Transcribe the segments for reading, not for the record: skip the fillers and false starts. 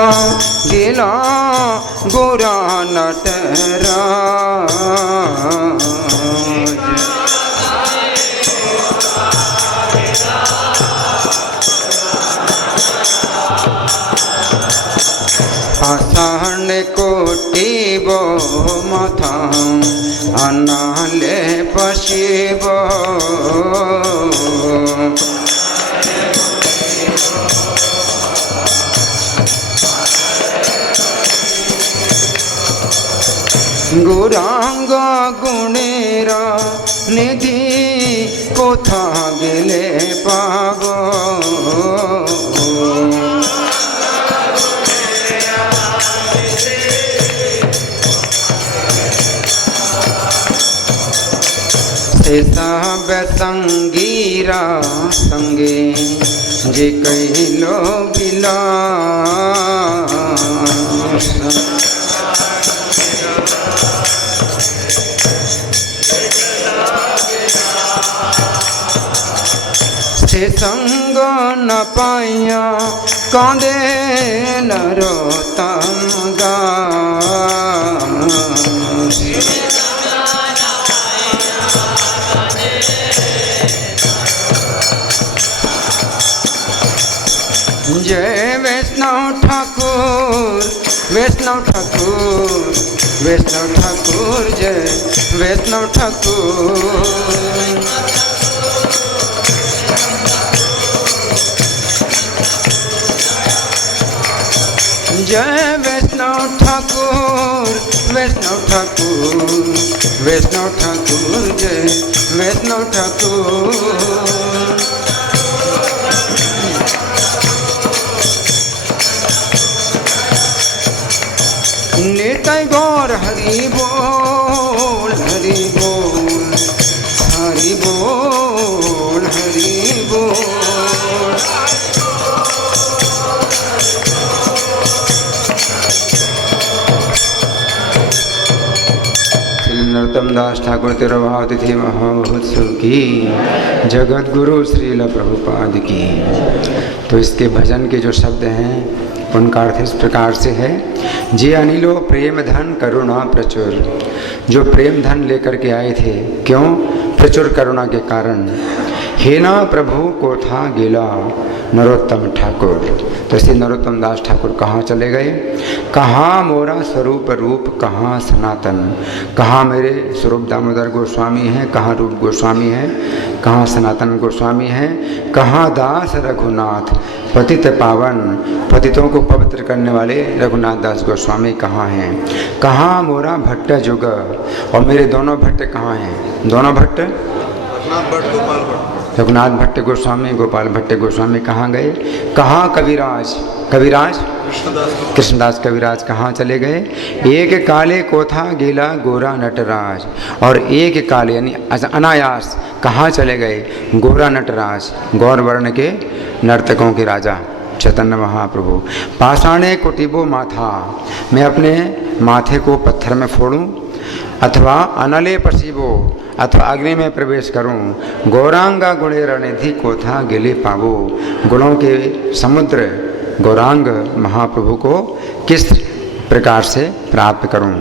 गेला गोरा नटराज। आषाढ़ कोटिब माथा अनाले पशिब। गौरांग गुणेर निधि कोथा गेले पाब। सब संगीरा संगे जे कैलो बिलास। से संग न पाया कांदे नरोत्तम दास। जय वैष्णव ठाकुर वैष्णव ठाकुर वैष्णव ठाकुर जय वैष्णव ठाकुर। जय वैष्णव ठाकुर वैष्णव ठाकुर वैष्णव ठाकुर जय वैष्णव ठाकुर। निताय गौर हरि बोल हरि बोल हरि बोल हरि बोल। श्री नरोत्तम दास ठाकुर तिरुभाव तिथि महोत्सव की जगत गुरु श्रील प्रभुपाद की। तो इसके भजन के जो शब्द हैं उनका अर्थ इस प्रकार से है। जे अनिलो प्रेम धन करुणा प्रचुर। जो प्रेम धन लेकर के आए थे, क्यों? प्रचुर करुणा के कारण। हे ना प्रभु को था गेला नरोत्तम ठाकुर। तो श्री नरोत्तम दास ठाकुर कहाँ चले गए? कहाँ मोरा स्वरूप रूप, कहाँ सनातन। कहाँ मेरे स्वरूप दामोदर गोस्वामी हैं, कहाँ रूप गोस्वामी हैं, कहाँ सनातन गोस्वामी हैं, कहाँ दास रघुनाथ पतित पावन, पतितों को पवित्र करने वाले रघुनाथ दास गोस्वामी कहाँ हैं? कहाँ मोरा भट्ट जुग। और मेरे दोनों भट्ट कहाँ हैं? दोनों भट्ट रघुनाथ भट्ट गोस्वामी गोपाल भट्ट गोस्वामी कहाँ गए? कहाँ कविराज? कविराज कृष्णदास कविराज कहाँ चले गए? एक काले को था गेला गोरा नटराज। और एक काले यानी अनायास कहाँ चले गए? गोरा नटराज, गौर वर्ण के नर्तकों के राजा चैतन्य महाप्रभु। पाषाणे कुटिबो माथा। मैं अपने माथे को पत्थर में फोड़ूं अथवा अनले पसीबो अथवा अग्नि में प्रवेश करूं। गौरांगा गुणे रणनिधि को था गिले पावो। गुणों के समुद्र गौरांग महाप्रभु को किस प्रकार से प्राप्त करूं।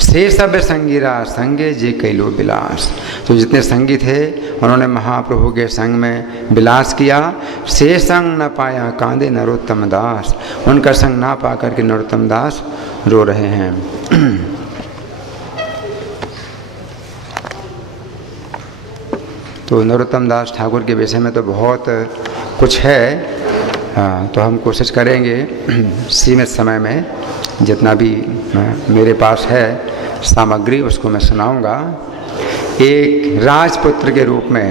से सब संगीरा संगे जे कैलो विलास। तो जितने संगी थे उन्होंने महाप्रभु के संग में विलास किया। से संग न पाया कांदे नरोत्तम दास। उनका संग ना पा करके नरोत्तम दास रो रहे हैं। तो नरोत्तम दास ठाकुर के विषय में तो बहुत कुछ है। तो हम कोशिश करेंगे सीमित समय में जितना भी मेरे पास है सामग्री उसको मैं सुनाऊंगा। एक राजपुत्र के रूप में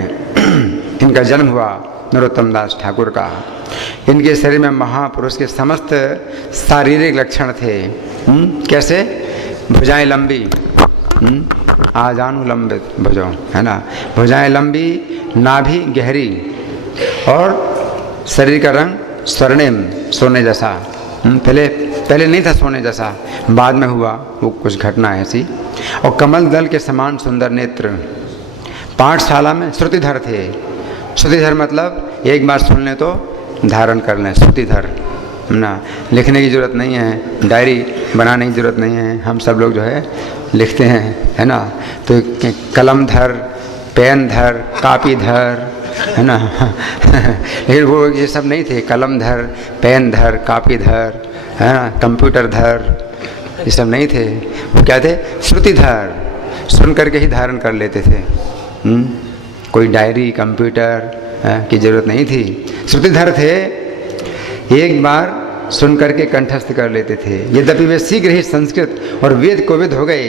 इनका जन्म हुआ नरोत्तम दास ठाकुर का। इनके शरीर में महापुरुष के समस्त शारीरिक लक्षण थे। कैसे? भुजाएं लंबी, आजानुलंबित भुजाओं, है ना, भुजाएं लंबी, नाभि गहरी और शरीर का रंग स्वर्णिम, सोने जैसा। पहले नहीं था सोने जैसा, बाद में हुआ, वो कुछ घटना ऐसी। और कमल दल के समान सुंदर नेत्र। पाठशाला में श्रुतिधर थे। श्रुतिधर मतलब एक बार सुन लें तो धारण कर लें, श्रुतिधर। ना, लिखने की ज़रूरत नहीं है, डायरी बनाने की ज़रूरत नहीं है, हम सब लोग जो है लिखते हैं, है ना। तो कलम धर, पेन धर, कापी धर, है ना लेकिन वो ये सब नहीं थे, कलम धर, पेन धर, कापी धर, है ना, कंप्यूटर धर, ये सब नहीं थे। वो क्या थे? श्रुतिधर, सुन करके ही धारण कर लेते थे। कोई डायरी, कंप्यूटर की ज़रूरत नहीं थी, श्रुतिधर थे, एक बार सुन करके कंठस्थ कर लेते थे। यद्यपि वे शीघ्र ही संस्कृत और वेद कोविद हो गए,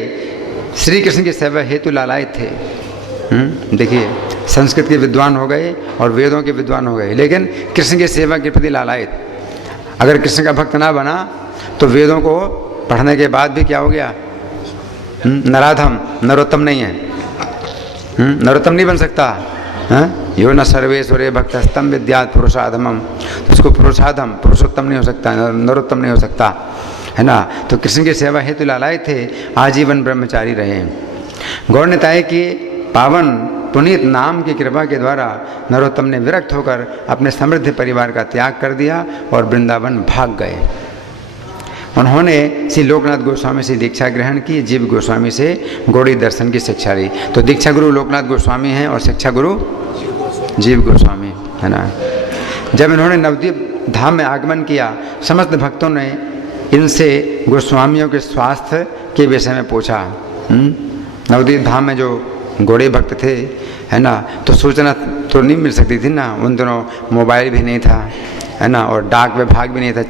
श्री कृष्ण की सेवा हेतु लालायित थे। देखिए, संस्कृत के विद्वान हो गए और वेदों के विद्वान हो गए, लेकिन कृष्ण की सेवा के प्रति लालायित। अगर कृष्ण का भक्त ना बना तो वेदों को पढ़ने के बाद भी क्या हो गया? नराधम, नरोत्तम नहीं है, नरोत्तम नहीं बन सकता। यो न सर्वेश्वरे भक्तस्तम विद्यात् पुरुषाधमम, तो उसको पुरुषाधम, पुरुषोत्तम नहीं हो सकता, नरोत्तम नहीं हो सकता, है ना। तो कृष्ण की सेवा हेतु लालायित थे, आजीवन ब्रह्मचारी रहे। गौर निताय की पावन पुनीत नाम की कृपा के द्वारा नरोत्तम ने विरक्त होकर अपने समृद्ध परिवार का त्याग कर दिया और वृंदावन भाग गए। उन्होंने श्री लोकनाथ गोस्वामी से दीक्षा ग्रहण की, जीव गोस्वामी से गौड़ी दर्शन की शिक्षा ली। तो दीक्षा गुरु लोकनाथ गोस्वामी हैं और शिक्षा गुरु जीव गोस्वामी, है ना। जब इन्होंने नवद्वीप धाम में आगमन किया, समस्त भक्तों ने इनसे गोस्वामियों के स्वास्थ्य के विषय में पूछा। नवद्वीप धाम में जो गौड़ी भक्त थे, है ना, तो सूचना तो नहीं मिल सकती थी ना, उन दिनों मोबाइल भी नहीं था, है ना, और डाक विभाग भी नहीं था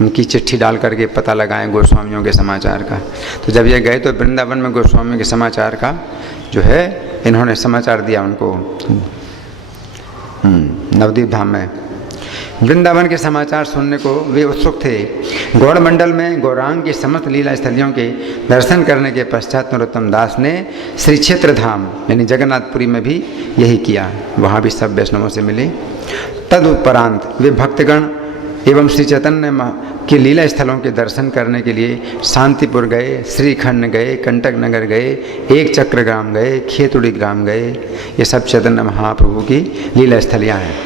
उनकी चिट्ठी डाल करके पता लगाएं गोस्वामियों के समाचार का। तो जब ये गए तो वृंदावन में गोस्वामी के समाचार का जो है इन्होंने समाचार दिया उनको, नवद्वीप धाम में। वृंदावन के समाचार सुनने को वे उत्सुक थे। गौड़ मंडल में गौरांग की समस्त लीला स्थलियों के दर्शन करने के पश्चात नरोत्तम दास ने श्री क्षेत्र धाम यानी जगन्नाथपुरी में भी यही किया, वहाँ भी सब वैष्णवों से मिले। तदुपरांत वे भक्तगण एवं श्री चैतन्य के लीला स्थलों के दर्शन करने के लिए शांतिपुर गए, श्रीखंड गए, कंटक नगर गए, एक चक्र ग्राम गए, खेतुड़ी ग्राम गए। ये सब चैतन्य महाप्रभु की लीला स्थलियाँ हैं।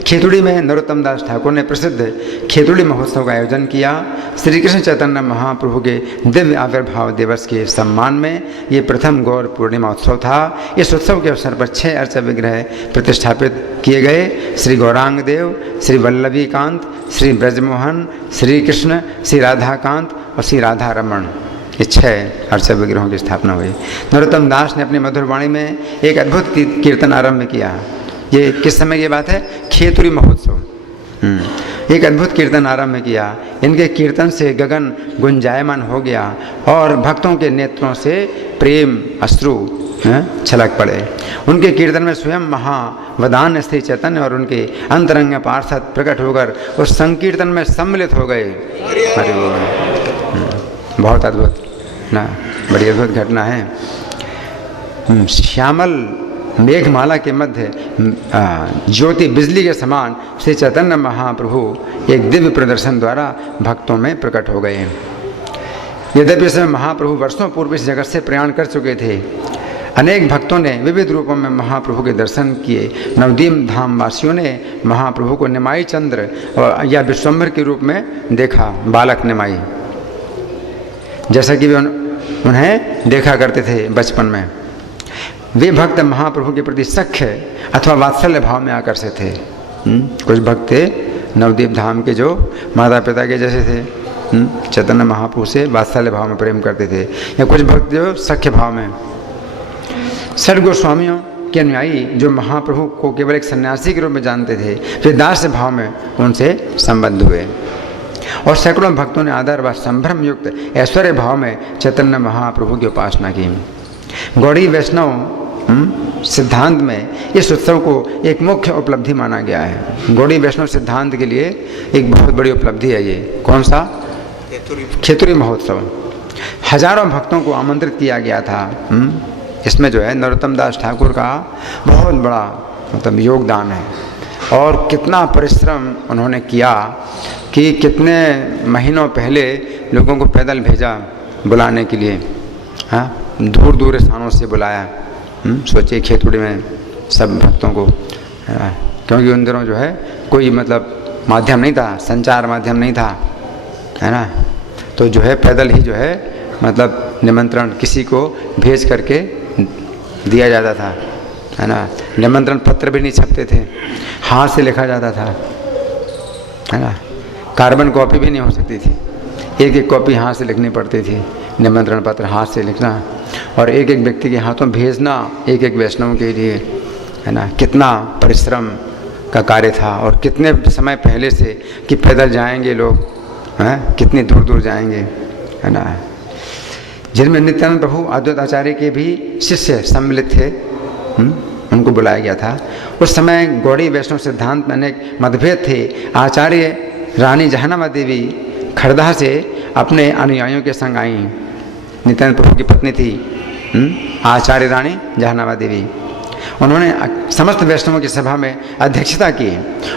खेतुड़ी में नरोत्तम दास ठाकुर ने प्रसिद्ध खेतुड़ी महोत्सव का आयोजन किया। श्री कृष्ण चैतन्य महाप्रभु के दिव्य आविर्भाव दिवस के सम्मान में ये प्रथम गौर पूर्णिमा उत्सव था। इस उत्सव के अवसर पर 6 अर्चा विग्रह प्रतिष्ठापित किए गए। श्री गौरांग देव, श्री वल्लभीकांत, श्री ब्रजमोहन, श्री कृष्ण, श्री राधाकांत और श्री राधा रमण, ये 6 अर्चा विग्रहों की स्थापना हुई। नरोत्तम दास ने अपनी मधुर वाणी में एक अद्भुत कीर्तन आरंभ किया। ये किस समय की बात है? खेतुड़ी महोत्सव। एक अद्भुत कीर्तन आरंभ किया। इनके कीर्तन से गगन गुंजायमान हो गया और भक्तों के नेत्रों से प्रेम अश्रु छलक पड़े। उनके कीर्तन में स्वयं महावदान श्री चैतन्य और उनके अंतरंग पार्षद प्रकट होकर उस संकीर्तन में सम्मिलित हो गए। अरे बहुत अद्भुत ना, बड़ी अद्भुत घटना है। श्यामल मेघमाला के मध्य ज्योति बिजली के समान श्री चैतन्य महाप्रभु एक दिव्य प्रदर्शन द्वारा भक्तों में प्रकट हो गए। यद्यपि इस समय महाप्रभु वर्षों पूर्व इस जगत से प्रयाण कर चुके थे, अनेक भक्तों ने विविध रूपों में महाप्रभु के दर्शन किए। नवद्वीप धाम वासियों ने महाप्रभु को निमाई चंद्र या विश्वम्भर के रूप में देखा, बालक निमाई, जैसा कि वे उन्हें देखा करते थे बचपन में। वे भक्त महाप्रभु के प्रति सख्य अथवा वात्सल्य भाव में आकर्षित थे। कुछ भक्त थे नवद्वीप धाम के जो माता पिता के जैसे थे, चैतन्य महाप्रभु से वात्सल्य भाव में प्रेम करते थे, या कुछ भक्त जो सख्य भाव में। षड गोस्वामियों के अनुयायी जो महाप्रभु को केवल एक सन्यासी के रूप में जानते थे, वे दास भाव में उनसे संबद्ध हुए और सैकड़ों भक्तों ने आदर व संभ्रम युक्त ऐश्वर्य भाव में चैतन्य महाप्रभु की उपासना की। गौड़ी वैष्णव सिद्धांत में इस उत्सव को एक मुख्य उपलब्धि माना गया है। गौड़ी वैष्णव सिद्धांत के लिए एक बहुत बड़ी उपलब्धि है ये। कौन सा? खेतुड़ी महोत्सव। हजारों भक्तों को आमंत्रित किया गया था। इसमें जो है नरोत्तम दास ठाकुर का बहुत बड़ा मतलब योगदान है, और कितना परिश्रम उन्होंने किया कि कितने महीनों पहले लोगों को पैदल भेजा बुलाने के लिए। हाँ, दूर दूर स्थानों से बुलाया। सोचिए खेतुड़ी में सब भक्तों को, क्योंकि उन दिनों जो है कोई मतलब माध्यम नहीं था, संचार माध्यम नहीं था, है ना। तो जो है पैदल ही जो है मतलब निमंत्रण किसी को भेज करके दिया जाता था, है ना। निमंत्रण पत्र भी नहीं छपते थे, हाथ से लिखा जाता था, है ना। कार्बन कॉपी भी नहीं हो सकती थी, एक एक कॉपी हाथ से लिखनी पड़ती थी, निमंत्रण पत्र हाथ से लिखना और एक एक व्यक्ति के हाथों भेजना, एक एक वैष्णव के लिए, है ना। कितना परिश्रम का कार्य था और कितने समय पहले से कि पैदल जाएंगे लोग, हैं, कितनी दूर दूर जाएंगे, है ना। जिनमें नित्यानंद प्रभु अद्वैत आचार्य के भी शिष्य सम्मिलित थे, उनको बुलाया गया था। उस समय गौड़ी वैष्णव सिद्धांत में अनेक मतभेद थे। आचार्य रानी जहानामा देवी खड़दा से अपने अनुयायियों के संग आई, नित्यानंद प्रभु की पत्नी थी आचार्य रानी जहानामा देवी। उन्होंने समस्त वैष्णवों की सभा में अध्यक्षता की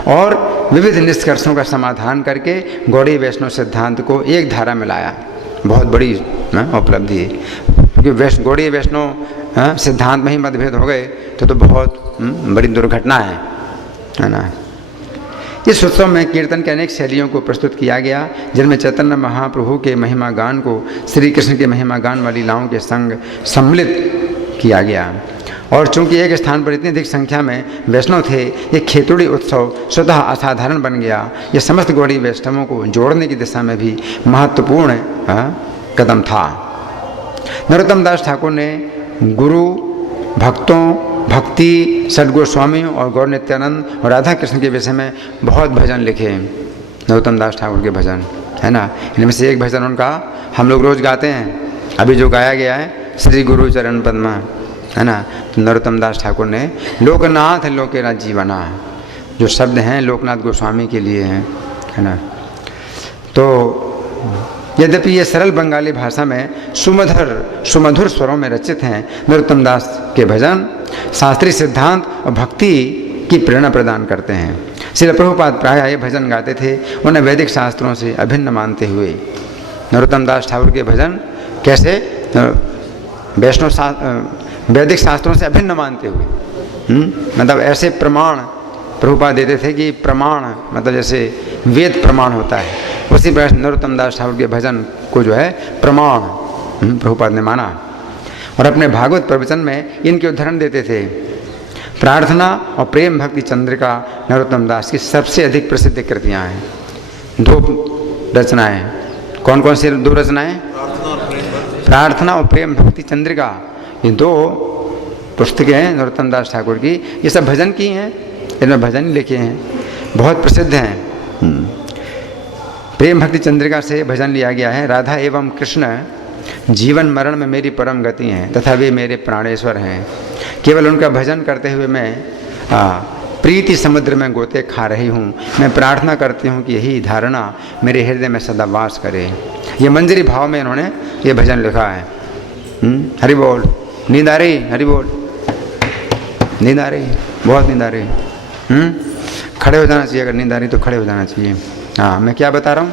और विविध निष्कर्षों का समाधान करके गौड़ी वैष्णव सिद्धांत को एक धारा में लाया। बहुत बड़ी उपलब्धि है, क्योंकि गौड़ी वैष्णव सिद्धांत में ही मतभेद हो गए तो बहुत बड़ी दुर्घटना है ना। इस उत्सव में कीर्तन के अनेक शैलियों को प्रस्तुत किया गया, जिनमें चैतन्य महाप्रभु के महिमा गान को श्री कृष्ण के महिमा गान वाली लीलाओं के संग सम्मिलित किया गया। और चूंकि एक स्थान पर इतनी अधिक संख्या में वैष्णव थे, ये खेतुड़ी उत्सव स्वतः असाधारण बन गया। ये समस्त गौड़ी वैष्णवों को जोड़ने की दिशा में भी महत्वपूर्ण कदम था। नरोत्तम दास ठाकुर ने गुरु, भक्तों, भक्ति, सद्गोस्वामियों और गौर नित्यानंद और राधा कृष्ण के विषय में बहुत भजन लिखे। नरोत्तम दास ठाकुर के भजन, है ना। इनमें से एक भजन उनका हम लोग रोज गाते हैं, अभी जो गाया गया है, श्री गुरु चरण पद्मा, है ना। तो नरोत्तम दास ठाकुर ने लोकनाथ लोकेरा जीवना, जो शब्द हैं लोकनाथ गोस्वामी के लिए हैं, है ना। तो यद्यपि ये सरल बंगाली भाषा में सुमधुर स्वरों में रचित हैं, नरोत्तम दास के भजन शास्त्रीय सिद्धांत और भक्ति की प्रेरणा प्रदान करते हैं। श्रील प्रभुपाद प्रायः ये भजन गाते थे उन्हें वैदिक शास्त्रों से अभिन्न मानते हुए। नरोत्तम दास ठाकुर के भजन कैसे वैदिक शास्त्रों से अभिन्न मानते हुए, मतलब ऐसे प्रमाण प्रभुपाद देते थे कि प्रमाण मतलब जैसे वेद प्रमाण होता है, उसी प्रकार नरोत्तम दास ठाकुर के भजन को जो है प्रमाण प्रभुपाद ने माना और अपने भागवत प्रवचन में इनके उदाहरण देते थे। प्रार्थना और प्रेम भक्ति चंद्रिका नरोत्तम दास की सबसे अधिक प्रसिद्ध कृतियाँ हैं। 2 रचनाएँ, कौन कौन सी 2 रचनाएँ? प्रार्थना और प्रेम भक्ति चंद्रिका, ये 2 पुस्तकें हैं नरोत्तम दास ठाकुर की। ये सब भजन की हैं, इनमें भजन लिखे हैं, बहुत प्रसिद्ध हैं। प्रेम भक्ति चंद्रिका से भजन लिया गया है। राधा एवं कृष्ण जीवन मरण में मेरी परम गति हैं तथा वे मेरे प्राणेश्वर हैं। केवल उनका भजन करते हुए मैं प्रीति समुद्र में गोते खा रही हूँ। मैं प्रार्थना करती हूँ कि यही धारणा मेरे हृदय में सदा वास करे। ये मंजरी भाव में इन्होंने ये भजन लिखा है। हरि बोल, नींद आ रही? हरि बोल, नींद आ रही? बहुत नींद आ रही। खड़े हो जाना चाहिए, अगर नींद आ रही तो खड़े हो जाना चाहिए। हाँ, मैं क्या बता रहा हूँ?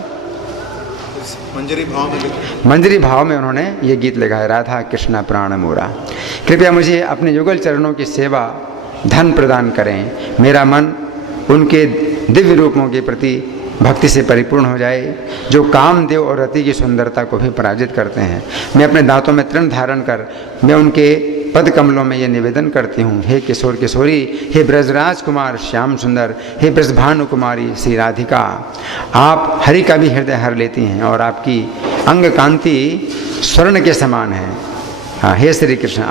मंजरी भाव में उन्होंने ये गीत लिखा है, राधा कृष्णा प्राण मोरा। कृपया मुझे अपने युगल चरणों की सेवा धन प्रदान करें। मेरा मन उनके दिव्य रूपों के प्रति भक्ति से परिपूर्ण हो जाए, जो कामदेव और रति की सुंदरता को भी पराजित करते हैं। मैं अपने दांतों में तृण धारण कर मैं उनके पद कमलों में ये निवेदन करती हूँ, हे किशोर किशोरी, हे ब्रजराज कुमार श्याम सुंदर, हे ब्रजभानु कुमारी श्री राधिका, आप हरि का भी हृदय हर लेती हैं और आपकी अंग कांति स्वर्ण के समान है। हाँ, हे श्री कृष्ण,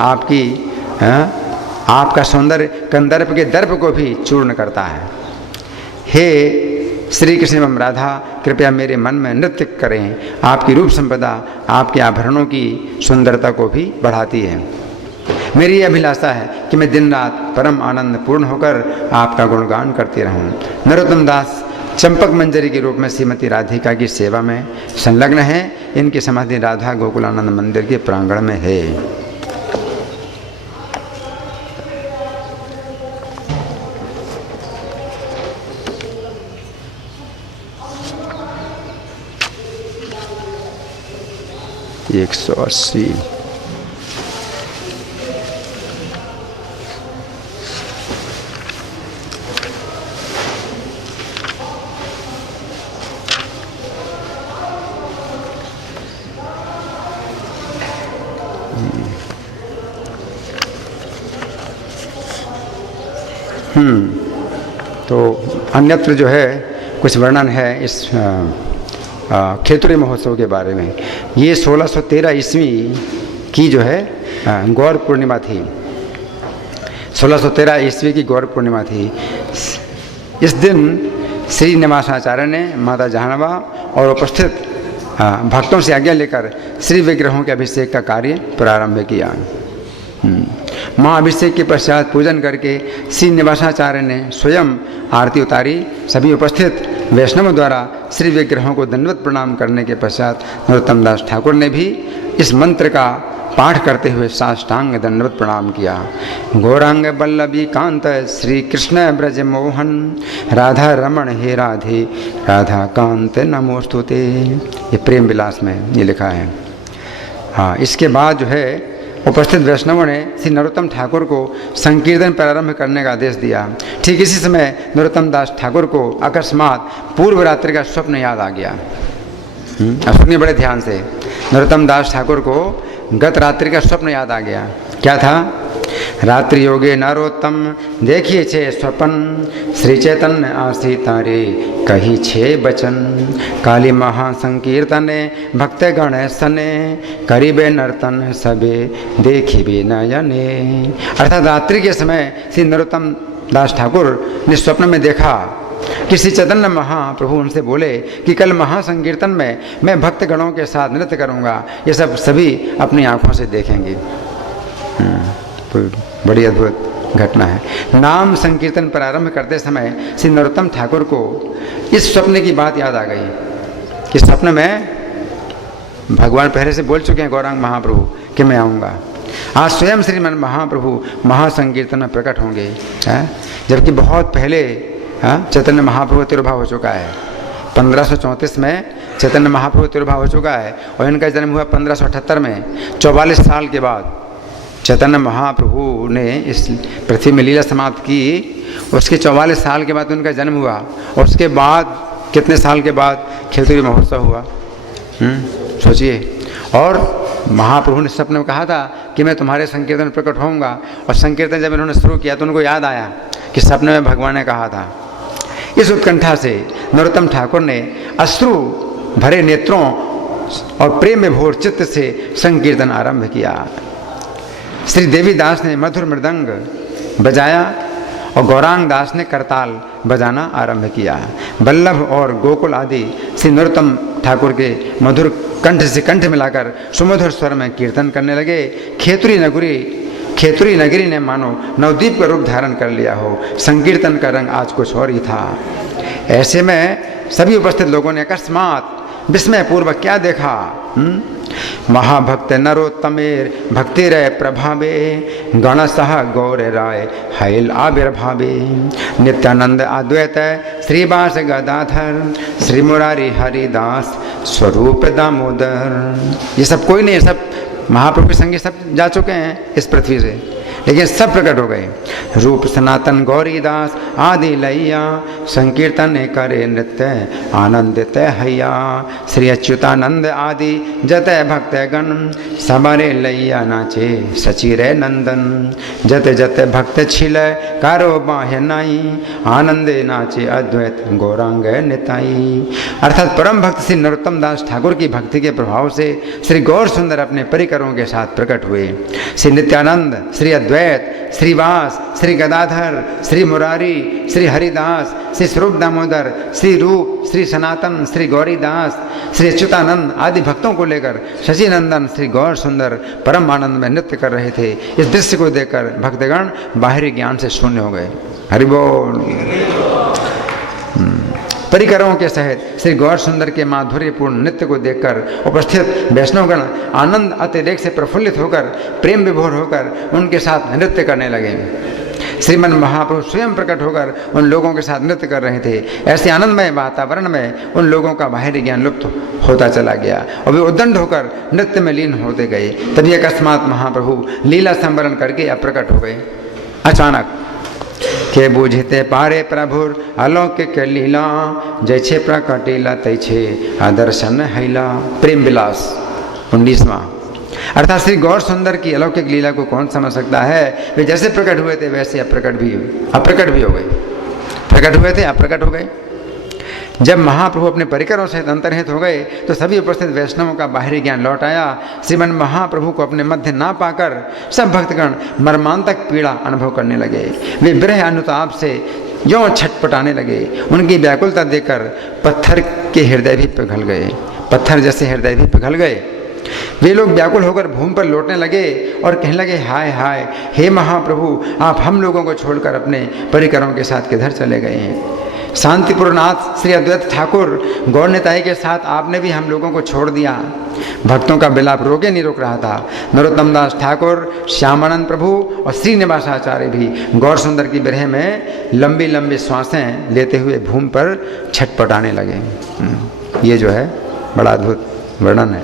आपका सौंदर्य कंदर्प के दर्प को भी चूर्ण करता है। हे श्री कृष्ण एवं राधा, कृपया मेरे मन में नृत्य करें। आपकी रूप संपदा आपके आभरणों की सुंदरता को भी बढ़ाती है। मेरी अभिलाषा है कि मैं दिन रात परम आनंद पूर्ण होकर आपका गुणगान करती रहूं। नरोत्तम दास चंपक मंजरी के रूप में श्रीमती राधिका की सेवा में संलग्न हैं। इनकी समाधि राधा गोकुलानंद मंदिर के प्रांगण में है। एक 180 180 तो अन्यत्र जो है कुछ वर्णन है इस खेतुरी महोत्सव के बारे में। ये 1613 ईस्वी की जो है गौर पूर्णिमा थी। 1613 ईस्वी की गौर पूर्णिमा थी। इस दिन श्री निवासाचार्य ने माता जहानबा और उपस्थित भक्तों से आज्ञा लेकर श्री विग्रहों के अभिषेक का कार्य प्रारंभ किया। महाअभिषेक के पश्चात पूजन करके श्री निवासाचार्य ने स्वयं आरती उतारी। सभी उपस्थित वैष्णवों द्वारा श्री विग्रहों को दंडवत प्रणाम करने के पश्चात नरोत्तम दास ठाकुर ने भी इस मंत्र का पाठ करते हुए साष्टांग दंडवत प्रणाम किया। गौरांग बल्लभी कांत श्री कृष्ण ब्रज मोहन राधा रमण हे राधे राधा कांत नमोस्तुते। ये प्रेम विलास में ये लिखा है। हाँ, इसके बाद जो है उपस्थित वैष्णवों ने श्री नरोत्तम ठाकुर को संकीर्तन प्रारंभ करने का आदेश दिया। ठीक इसी समय नरोत्तम दास ठाकुर को अकस्मात पूर्व रात्रि का स्वप्न याद आ गया। अब सुनिए बड़े ध्यान से। नरोत्तम दास ठाकुर को गत रात्रि का स्वप्न याद आ गया। क्या था? रात्रि योगे नरोत्तम देखिए छे स्वपन श्री चैतन्य आसी तारे कही छे बचन काली महासंकीर्तने भक्त गण सने करीबे नर्तन सबे देखिबे नयने। अर्थात रात्रि के समय श्री नरोत्तम दास ठाकुर ने स्वप्न में देखा कि श्री चैतन्य महाप्रभु उनसे बोले कि कल महासंकीर्तन में मैं भक्त गणों के साथ नृत्य करूंगा। ये सब सभी अपनी आंखों से देखेंगे। बड़ी अद्भुत घटना है। नाम संकीर्तन प्रारंभ करते समय श्री नरोत्तम ठाकुर को इस स्वप्न की बात याद आ गई कि स्वप्न में भगवान पहले से बोल चुके हैं गौरांग महाप्रभु कि मैं आऊँगा। आज स्वयं श्रीमन महाप्रभु महासंकीर्तन में प्रकट होंगे, जबकि बहुत पहले चैतन्य महाप्रभु तिरुभाव हो चुका है। 1534 में चैतन्य महाप्रभु तिरुभाव हो चुका है और इनका जन्म हुआ 1578 में। 44 साल के बाद चैतन्य महाप्रभु ने इस पृथ्वी में लीला समाप्त की। उसके 44 साल के बाद उनका जन्म हुआ और उसके बाद कितने साल के बाद खेतुरी महोत्सव हुआ। सोचिए। और महाप्रभु ने सपने में कहा था कि मैं तुम्हारे संकीर्तन प्रकट होऊंगा, और संकीर्तन जब इन्होंने शुरू किया तो उनको याद आया कि सपने में भगवान ने कहा था। इस उत्कंठा से नरोत्तम ठाकुर ने अश्रु भरे नेत्रों और प्रेम में भोर चित्त से संकीर्तन आरंभ किया। श्री देवीदास ने मधुर मृदंग बजाया और गौरांग दास ने करताल बजाना आरंभ किया। बल्लभ और गोकुल आदि श्री नरोत्तम ठाकुर के मधुर कंठ से कंठ मिलाकर सुमधुर स्वर में कीर्तन करने लगे। खेतुरी नगरी ने मानो नवदीप का रूप धारण कर लिया हो। संकीर्तन का रंग आज कुछ और ही था। ऐसे में सभी उपस्थित लोगों ने अकस्मात विस्मय पूर्वक क्या देखा? महाभक्त नरोत्तमेर भक्ति रे प्रभावे गणसह गौर राय हैल आविर्भावे नित्यानंद अद्वैत श्रीवास गदाधर श्री मुरारी हरिदास स्वरूप दामोदर। ये सब कोई नहीं, सब महाप्रभु के संगी सब जा चुके हैं इस पृथ्वी से, लेकिन सब प्रकट हो गए। रूप सनातन गौरीदास आदि लैया संकीर्तन करे नृत्य आनंदित हैया श्री अच्युतानंद आदि जत भक्त गण सबरे लैया नाचे सचिरे नंदन जत जत भक्त छिल कारो बाह्य नाई आनंदे नाचे अद्वैत गौरांग निताई। अर्थात परम भक्त श्री नरोत्तम दास ठाकुर की भक्ति के प्रभाव से श्री गौर सुंदर अपने परिकरों के साथ प्रकट हुए। श्री नित्यानंद, श्री अद्वैत, श्रीवास, श्री गदाधर, श्री मुरारी, श्री हरिदास, श्री स्वरूप दामोदर, श्री रूप, श्री सनातन, श्री गौरीदास, श्री अच्युतानंद आदि भक्तों को लेकर शशिनंदन श्री गौर सुंदर परम आनंद में नृत्य कर रहे थे। इस दृश्य को देखकर भक्तगण बाहरी ज्ञान से शून्य हो गए। हरि बोल। परिकरों के सहित श्री गौर सुंदर के माधुर्यपूर्ण नृत्य को देखकर उपस्थित वैष्णवगण आनंद अतिरेक से प्रफुल्लित होकर प्रेम विभोर होकर उनके साथ नृत्य करने लगे। श्रीमन महाप्रभु स्वयं प्रकट होकर उन लोगों के साथ नृत्य कर रहे थे। ऐसे आनंदमय वातावरण में उन लोगों का बाहरी ज्ञान लुप्त होता चला गया और वे उद्दंड होकर नृत्य में लीन होते गए। तभी अकस्मात महाप्रभु लीला संवरण करके अप्रकट हो गए। अचानक के बुझते पारे प्रभुर अलौकिक लीला जैसे प्रकटेला तैछे आदर्शन हैला। प्रेम विलास 19वां। अर्थात श्री गौर सुंदर की अलौकिक लीला को कौन समझ सकता है। वे जैसे प्रकट हुए थे वैसे अप्रकट भी हो गए। प्रकट हुए थे, अप्रकट हो गए। जब महाप्रभु अपने परिकरों से अंतर्हित हो गए तो सभी उपस्थित वैष्णवों का बाहरी ज्ञान लौट आया। श्रीमन महाप्रभु को अपने मध्य ना पाकर सब भक्तगण मर्मांतक पीड़ा अनुभव करने लगे। वे विरह अनुताप से यों छटपटाने लगे। उनकी व्याकुलता देखकर पत्थर के हृदय भी पिघल गए, पत्थर जैसे हृदय भी पिघल गए। वे लोग व्याकुल होकर भूमि पर लौटने लगे और कहने लगे, हाय हाय, हे महाप्रभु, आप हम लोगों को छोड़कर अपने परिकरों के साथ किधर चले गए हैं। शांतिपुरनाथ श्री अद्वैत ठाकुर गौर निताई के साथ आपने भी हम लोगों को छोड़ दिया। भक्तों का विलाप रोके नहीं रोक रहा था। नरोत्तम दास ठाकुर, श्यामानंद प्रभु और श्रीनिवासाचार्य भी गौर सुंदर की विरह में लंबी लंबी श्वासें लेते हुए भूमि पर छटपटाने लगे। ये जो है बड़ा अद्भुत वर्णन है।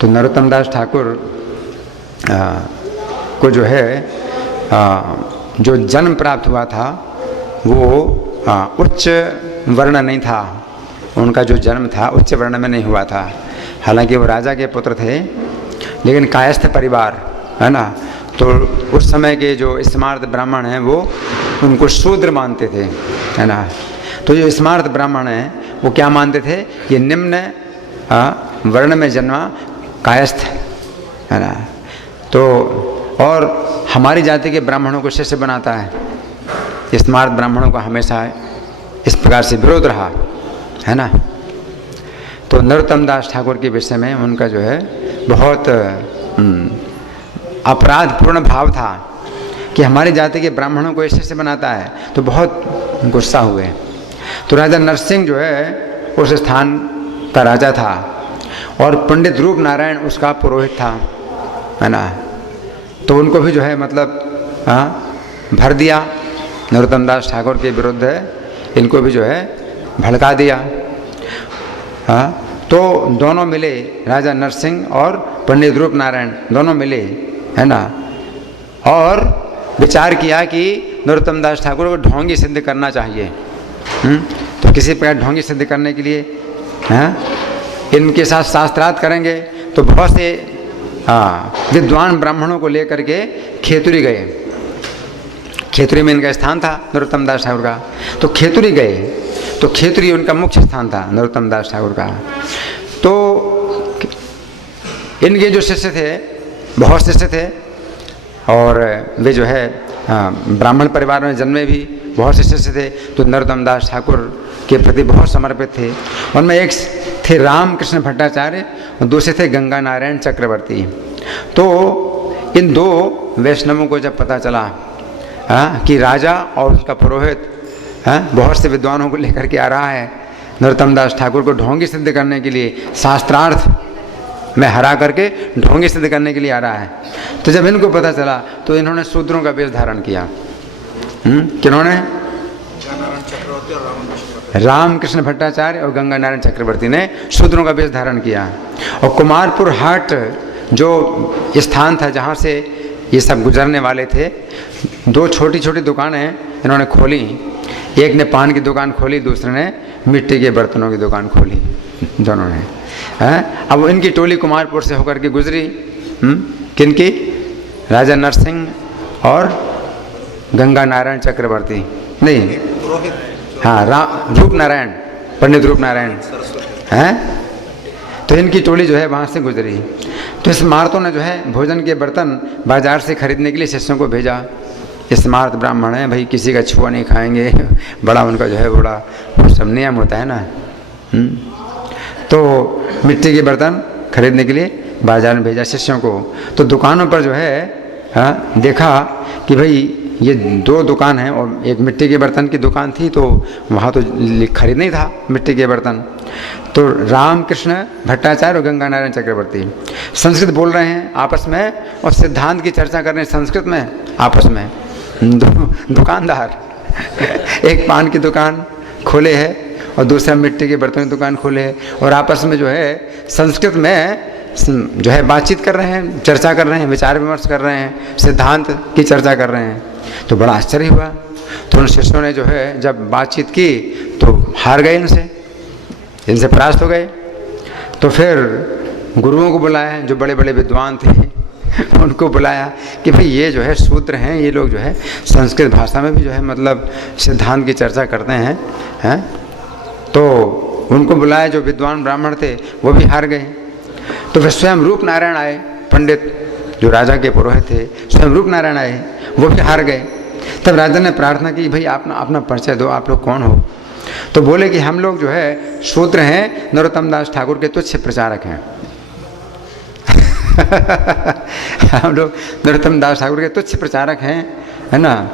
तो नरोत्तम दास ठाकुर को जो है जो जन्म प्राप्त हुआ था वो उच्च वर्ण नहीं था। उनका जो जन्म था उच्च वर्ण में नहीं हुआ था। हालांकि वो राजा के पुत्र थे, लेकिन कायस्थ परिवार है ना, तो उस समय के जो स्मार्त ब्राह्मण हैं वो उनको शूद्र मानते थे, है ना। तो जो स्मार्त ब्राह्मण हैं वो क्या मानते थे, ये निम्न वर्ण में जन्मा कायस्थ, है ना। तो और हमारी जाति के ब्राह्मणों को शिष्य बनाता है। स्मार्त ब्राह्मणों का हमेशा इस प्रकार से विरोध रहा, है ना। तो नरोत्तम दास ठाकुर के विषय में उनका जो है बहुत अपराधपूर्ण भाव था कि हमारी जाति के ब्राह्मणों को शिष्य बनाता है, तो बहुत गुस्सा हुए। तो राजा नरसिंह जो है उस स्थान का राजा था और पंडित रूप नारायण उसका पुरोहित था, है ना। तो उनको भी जो है मतलब भर दिया। नरोत्तम दास ठाकुर के विरुद्ध इनको भी जो है भड़का दिया। तो दोनों मिले, राजा नरसिंह और पंडित रूप नारायण दोनों मिले, है ना, और विचार किया कि नरोत्तम दास ठाकुर को ढोंगी सिद्ध करना चाहिए। तो किसी प्रकार ढोंगी सिद्ध करने के लिए इनके साथ शास्त्रार्थ करेंगे। तो बहुत से विद्वान ब्राह्मणों को लेकर के खेतुरी गए। खेतुरी में इनका स्थान था नरोत्तम दास ठाकुर का। तो खेतुरी गए, तो खेतुरी उनका मुख्य स्थान था नरोत्तम दास ठाकुर का। तो इनके जो शिष्य थे, बहुत शिष्य थे, और वे जो है ब्राह्मण परिवार में जन्मे भी बहुत से शिष्य थे। तो नरोत्तम दास ठाकुर के प्रति बहुत समर्पित थे। उनमें एक थे रामकृष्ण भट्टाचार्य और दूसरे थे गंगा नारायण चक्रवर्ती। तो इन दो वैष्णवों को जब पता चला कि राजा और उसका पुरोहित बहुत से विद्वानों को लेकर के आ रहा है, नरोत्तम दास ठाकुर को ढोंगी सिद्ध करने के लिए, शास्त्रार्थ में हरा करके ढोंगी सिद्ध करने के लिए आ रहा है, तो जब इनको पता चला तो इन्होंने शूद्रों का वेश धारण किया। किन्होंने? रामकृष्ण भट्टाचार्य और गंगा नारायण चक्रवर्ती ने शूद्रों का वेश धारण किया। और कुमारपुर हाट जो स्थान था जहाँ से ये सब गुजरने वाले थे, दो छोटी छोटी दुकानें इन्होंने खोली। एक ने पान की दुकान खोली, दूसरे ने मिट्टी के बर्तनों की दुकान खोली, दोनों ने। अब इनकी टोली कुमारपुर से होकर के गुजरी। किनकी? राजा नरसिंह और गंगा नारायण चक्रवर्ती, नहीं, हाँ, रूप नारायण, पंडित रूप नारायण हैं। तो इनकी टोली जो है वहाँ से गुजरी। तो स्मार्तों ने जो है भोजन के बर्तन बाजार से खरीदने के लिए शिष्यों को भेजा। स्मार्त ब्राह्मण है भाई, किसी का छुआ नहीं खाएंगे, बड़ा उनका जो है बड़ा सब नियम होता है ना। तो मिट्टी के बर्तन खरीदने के लिए बाजार में भेजा शिष्यों को। तो दुकानों पर जो है देखा कि भाई ये दो दुकान हैं और एक मिट्टी के बर्तन की दुकान थी, तो वहाँ तो खरीद नहीं था मिट्टी के बर्तन। तो रामकृष्ण भट्टाचार्य और गंगा नारायण चक्रवर्ती संस्कृत बोल रहे हैं आपस में और सिद्धांत की चर्चा कर रहे हैं संस्कृत में आपस में। दुकानदार एक पान की दुकान खोले है और दूसरा मिट्टी के बर्तन की दुकान खोले है, और आपस में जो है संस्कृत में जो है बातचीत कर रहे हैं, चर्चा कर रहे हैं, विचार विमर्श कर रहे हैं, सिद्धांत की चर्चा कर रहे हैं। तो बड़ा आश्चर्य हुआ तो उन शिष्यों ने जो है जब बातचीत की तो हार गए, इनसे परास्त हो गए। तो फिर गुरुओं को बुलाया, जो बड़े बड़े विद्वान थे उनको बुलाया कि भाई ये जो है शूद्र हैं, ये लोग जो है संस्कृत भाषा में भी जो है मतलब सिद्धांत की चर्चा करते हैं। तो उनको बुलाया, जो विद्वान ब्राह्मण थे वो भी हार गए। तो फिर स्वयं रूप नारायण आए, पंडित जो राजा के पुरोहित थे स्वयं रूप नारायण आए, वो भी हार गए। तब राजा ने प्रार्थना की, भाई आप अपना परिचय दो, आप लोग कौन हो? तो बोले कि हम लोग जो है शूद्र हैं, नरोत्तम दास ठाकुर के तुच्छ प्रचारक हैं। हम लोग नरोत्तम दास ठाकुर के तुच्छ प्रचारक हैं, है ना।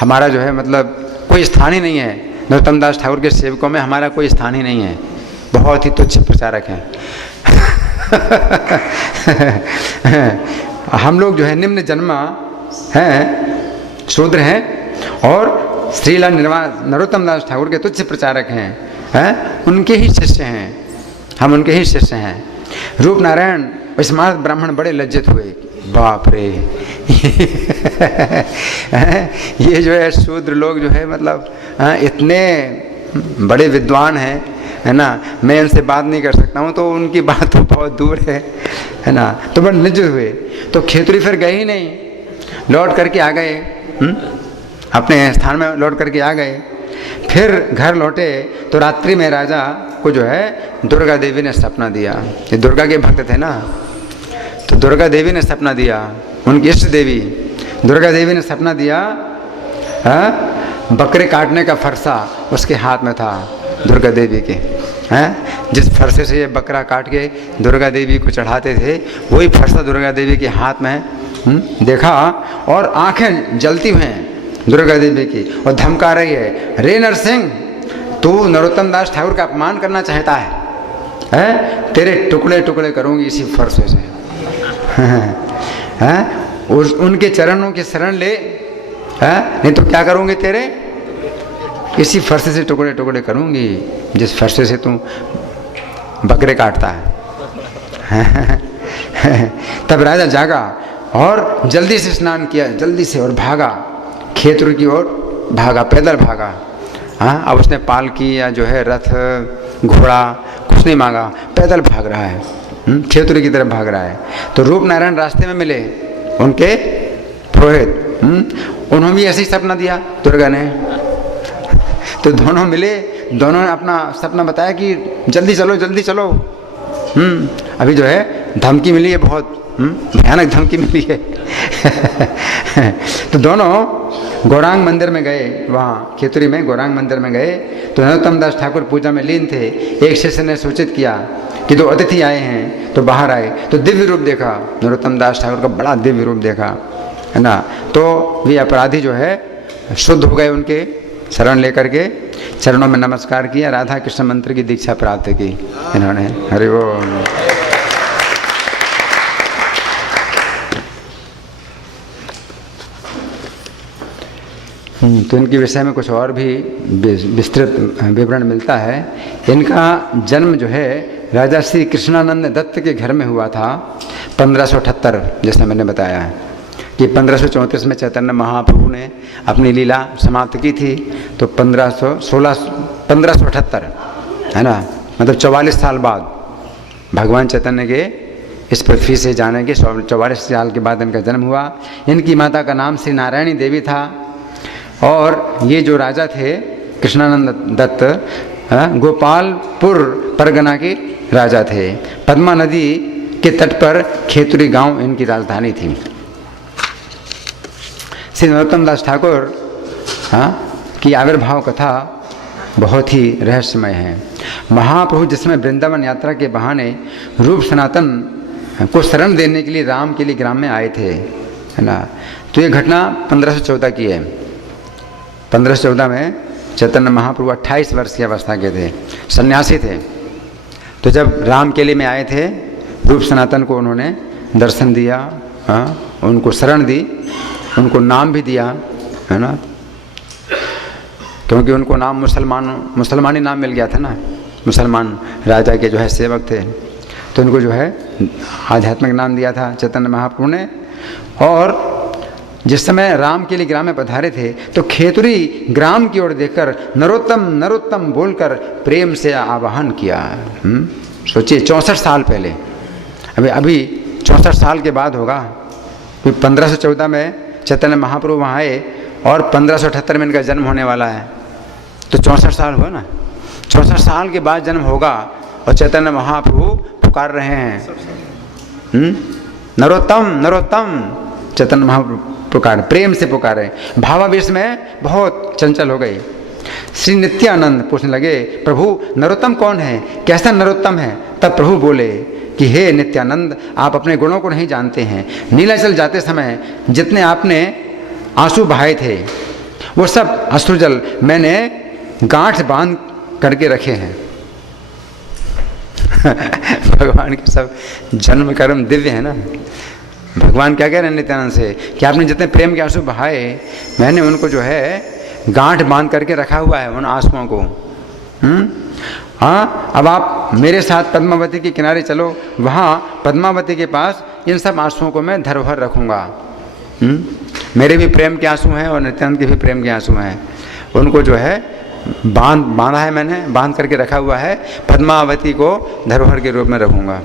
हमारा जो है मतलब कोई स्थान ही नहीं है, नरोत्तम दास ठाकुर के सेवकों में हमारा कोई स्थान ही नहीं है, बहुत ही तुच्छ प्रचारक हैं। हम लोग जो है निम्न जन्मा हैं, शूद्र हैं और श्रीला नरोत्तम दास ठाकुर के तुच्छ प्रचारक हैं, उनके ही शिष्य हैं, हम उनके ही शिष्य हैं। रूप नारायण स्मार्त ब्राह्मण बड़े लज्जित हुए, बाप रे ये जो है शूद्र लोग जो है मतलब इतने बड़े विद्वान हैं, है ना, मैं इनसे बात नहीं कर सकता हूँ, तो उनकी बात तो बहुत दूर है ना। तो बड़े लज्जित हुए। तो खेतरी फिर गए ही नहीं, लौट करके आ गए, अपने स्थान में लौट करके आ गए। फिर घर लौटे तो रात्रि में राजा को जो है दुर्गा देवी ने सपना दिया। ये दुर्गा के भक्त थे ना, तो दुर्गा देवी ने सपना दिया, उनकी इष्ट देवी दुर्गा देवी ने सपना दिया, बकरे काटने का फरसा उसके हाथ में था दुर्गा देवी के, जिस फरसे से ये बकरा काट के दुर्गा देवी को चढ़ाते थे, वही फरसा दुर्गा देवी के हाथ में देखा और आंखें जलती हुई हैं दुर्गा देवी की और धमका रही है, रे नरसिंह तू नरोत्तम दास ठाकुर का अपमान करना चाहता है? तेरे टुकड़े टुकड़े करूंगी इसी फरसे से। उनके चरणों की शरण ले, नहीं तो क्या करूंगी, तेरे इसी फरसे से टुकड़े टुकड़े करूंगी जिस फरसे से तू बकरे काटता है। तब राजा जागा और जल्दी से स्नान किया, जल्दी से, और भागा, खेतुर की ओर भागा, पैदल भागा। हाँ, अब उसने पालकी या जो है रथ घोड़ा कुछ नहीं मांगा, पैदल भाग रहा है, खेतुर की तरफ भाग रहा है। तो रूप नारायण रास्ते में मिले, उनके पुरोहित, उन्होंने भी ऐसे ही सपना दिया दुर्गा ने। तो दोनों मिले, दोनों ने अपना सपना बताया कि जल्दी चलो जल्दी चलो। अभी जो है धमकी मिली है, बहुत भयानक धमकी मिली है। तो दोनों गौरांग मंदिर में गए, वहाँ खेतुरी में गौरांग मंदिर में गए। तो नरोत्तम दास ठाकुर पूजा में लीन थे। एक शिष्य ने सूचित किया कि दो अतिथि आए हैं, तो बाहर आए तो दिव्य रूप देखा, नरोत्तम दास ठाकुर का बड़ा दिव्य रूप देखा, है ना। तो वे अपराधी जो है शुद्ध हो गए, उनके शरण लेकर के चरणों में नमस्कार किया, राधा कृष्ण मंत्र की दीक्षा प्राप्त की इन्होंने। हरि बोल। तो इनके विषय में कुछ और भी विस्तृत विवरण मिलता है। इनका जन्म जो है राजा श्री कृष्णानंद दत्त के घर में हुआ था 1578, जैसा मैंने बताया है कि 1534 में चैतन्य महाप्रभु ने अपनी लीला समाप्त की थी। तो 1578 है ना, मतलब 44 साल बाद भगवान चैतन्य के इस पृथ्वी से जाने के 44 साल के बाद इनका जन्म हुआ। इनकी माता का नाम श्री नारायणी देवी था और ये जो राजा थे कृष्णानंद दत्त गोपालपुर परगना के राजा थे। पद्मा नदी के तट पर खेतुरी गांव इनकी राजधानी थी। श्री नरोत्तम दास ठाकुर की आविर्भाव कथा बहुत ही रहस्यमय है। महाप्रभु जिसमें वृंदावन यात्रा के बहाने रूप सनातन को शरण देने के लिए राम के लिए ग्राम में आए थे, है ना। तो ये घटना 1514 की है। 1514 में चैतन्य महाप्रभु 28 वर्ष की अवस्था के थे, सन्यासी थे। तो जब राम केली में आए थे, रूप सनातन को उन्होंने दर्शन दिया, उनको शरण दी, उनको नाम भी दिया, है ना, क्योंकि उनको नाम मुसलमानी नाम मिल गया था ना, मुसलमान राजा के जो है सेवक थे। तो उनको जो है आध्यात्मिक नाम दिया था चैतन्य महाप्रभु ने। और जिस समय राम के लिए ग्राम में पधारे थे तो खेतुरी ग्राम की ओर देखकर नरोत्तम नरोत्तम बोलकर प्रेम से आवाहन किया। सोचिए 64 साल पहले, अभी 64 साल के बाद होगा। 1514 में चैतन्य महाप्रभु वहाँ आए और 1578 में इनका जन्म होने वाला है, तो 64 साल हुआ ना। 64 साल के बाद जन्म होगा और चैतन्य महाप्रभु पुकार रहे हैं नरोत्तम नरोत्तम। चैतन्य महाप्रभु पुकार, प्रेम से पुकारे, भावावेश में बहुत चंचल हो गई। श्री नित्यानंद पूछने लगे, प्रभु नरोत्तम कौन है, कैसा नरोत्तम है? तब प्रभु बोले कि हे नित्यानंद, आप अपने गुणों को नहीं जानते हैं। नीलाचल जाते समय जितने आपने आंसू बहाए थे वो सब अश्रुजल मैंने गांठ बांध करके रखे हैं। भगवान के सब जन्म कर्म दिव्य है ना। भगवान क्या कह रहे हैं नित्यानंद से कि आपने जितने प्रेम के आंसू बहाए, मैंने उनको जो है गांठ बांध करके रखा हुआ है, उन आंसुओं को। हाँ, अब आप मेरे साथ पद्मावती के किनारे चलो, वहाँ पद्मावती के पास इन सब आंसुओं को मैं धरोहर रखूँगा। मेरे भी प्रेम के आंसू हैं और नित्यानंद के भी प्रेम के आंसू हैं, उनको जो है बांधा है मैंने, बांध करके रखा हुआ है, पद्मावती को धरोहर के रूप में रखूँगा।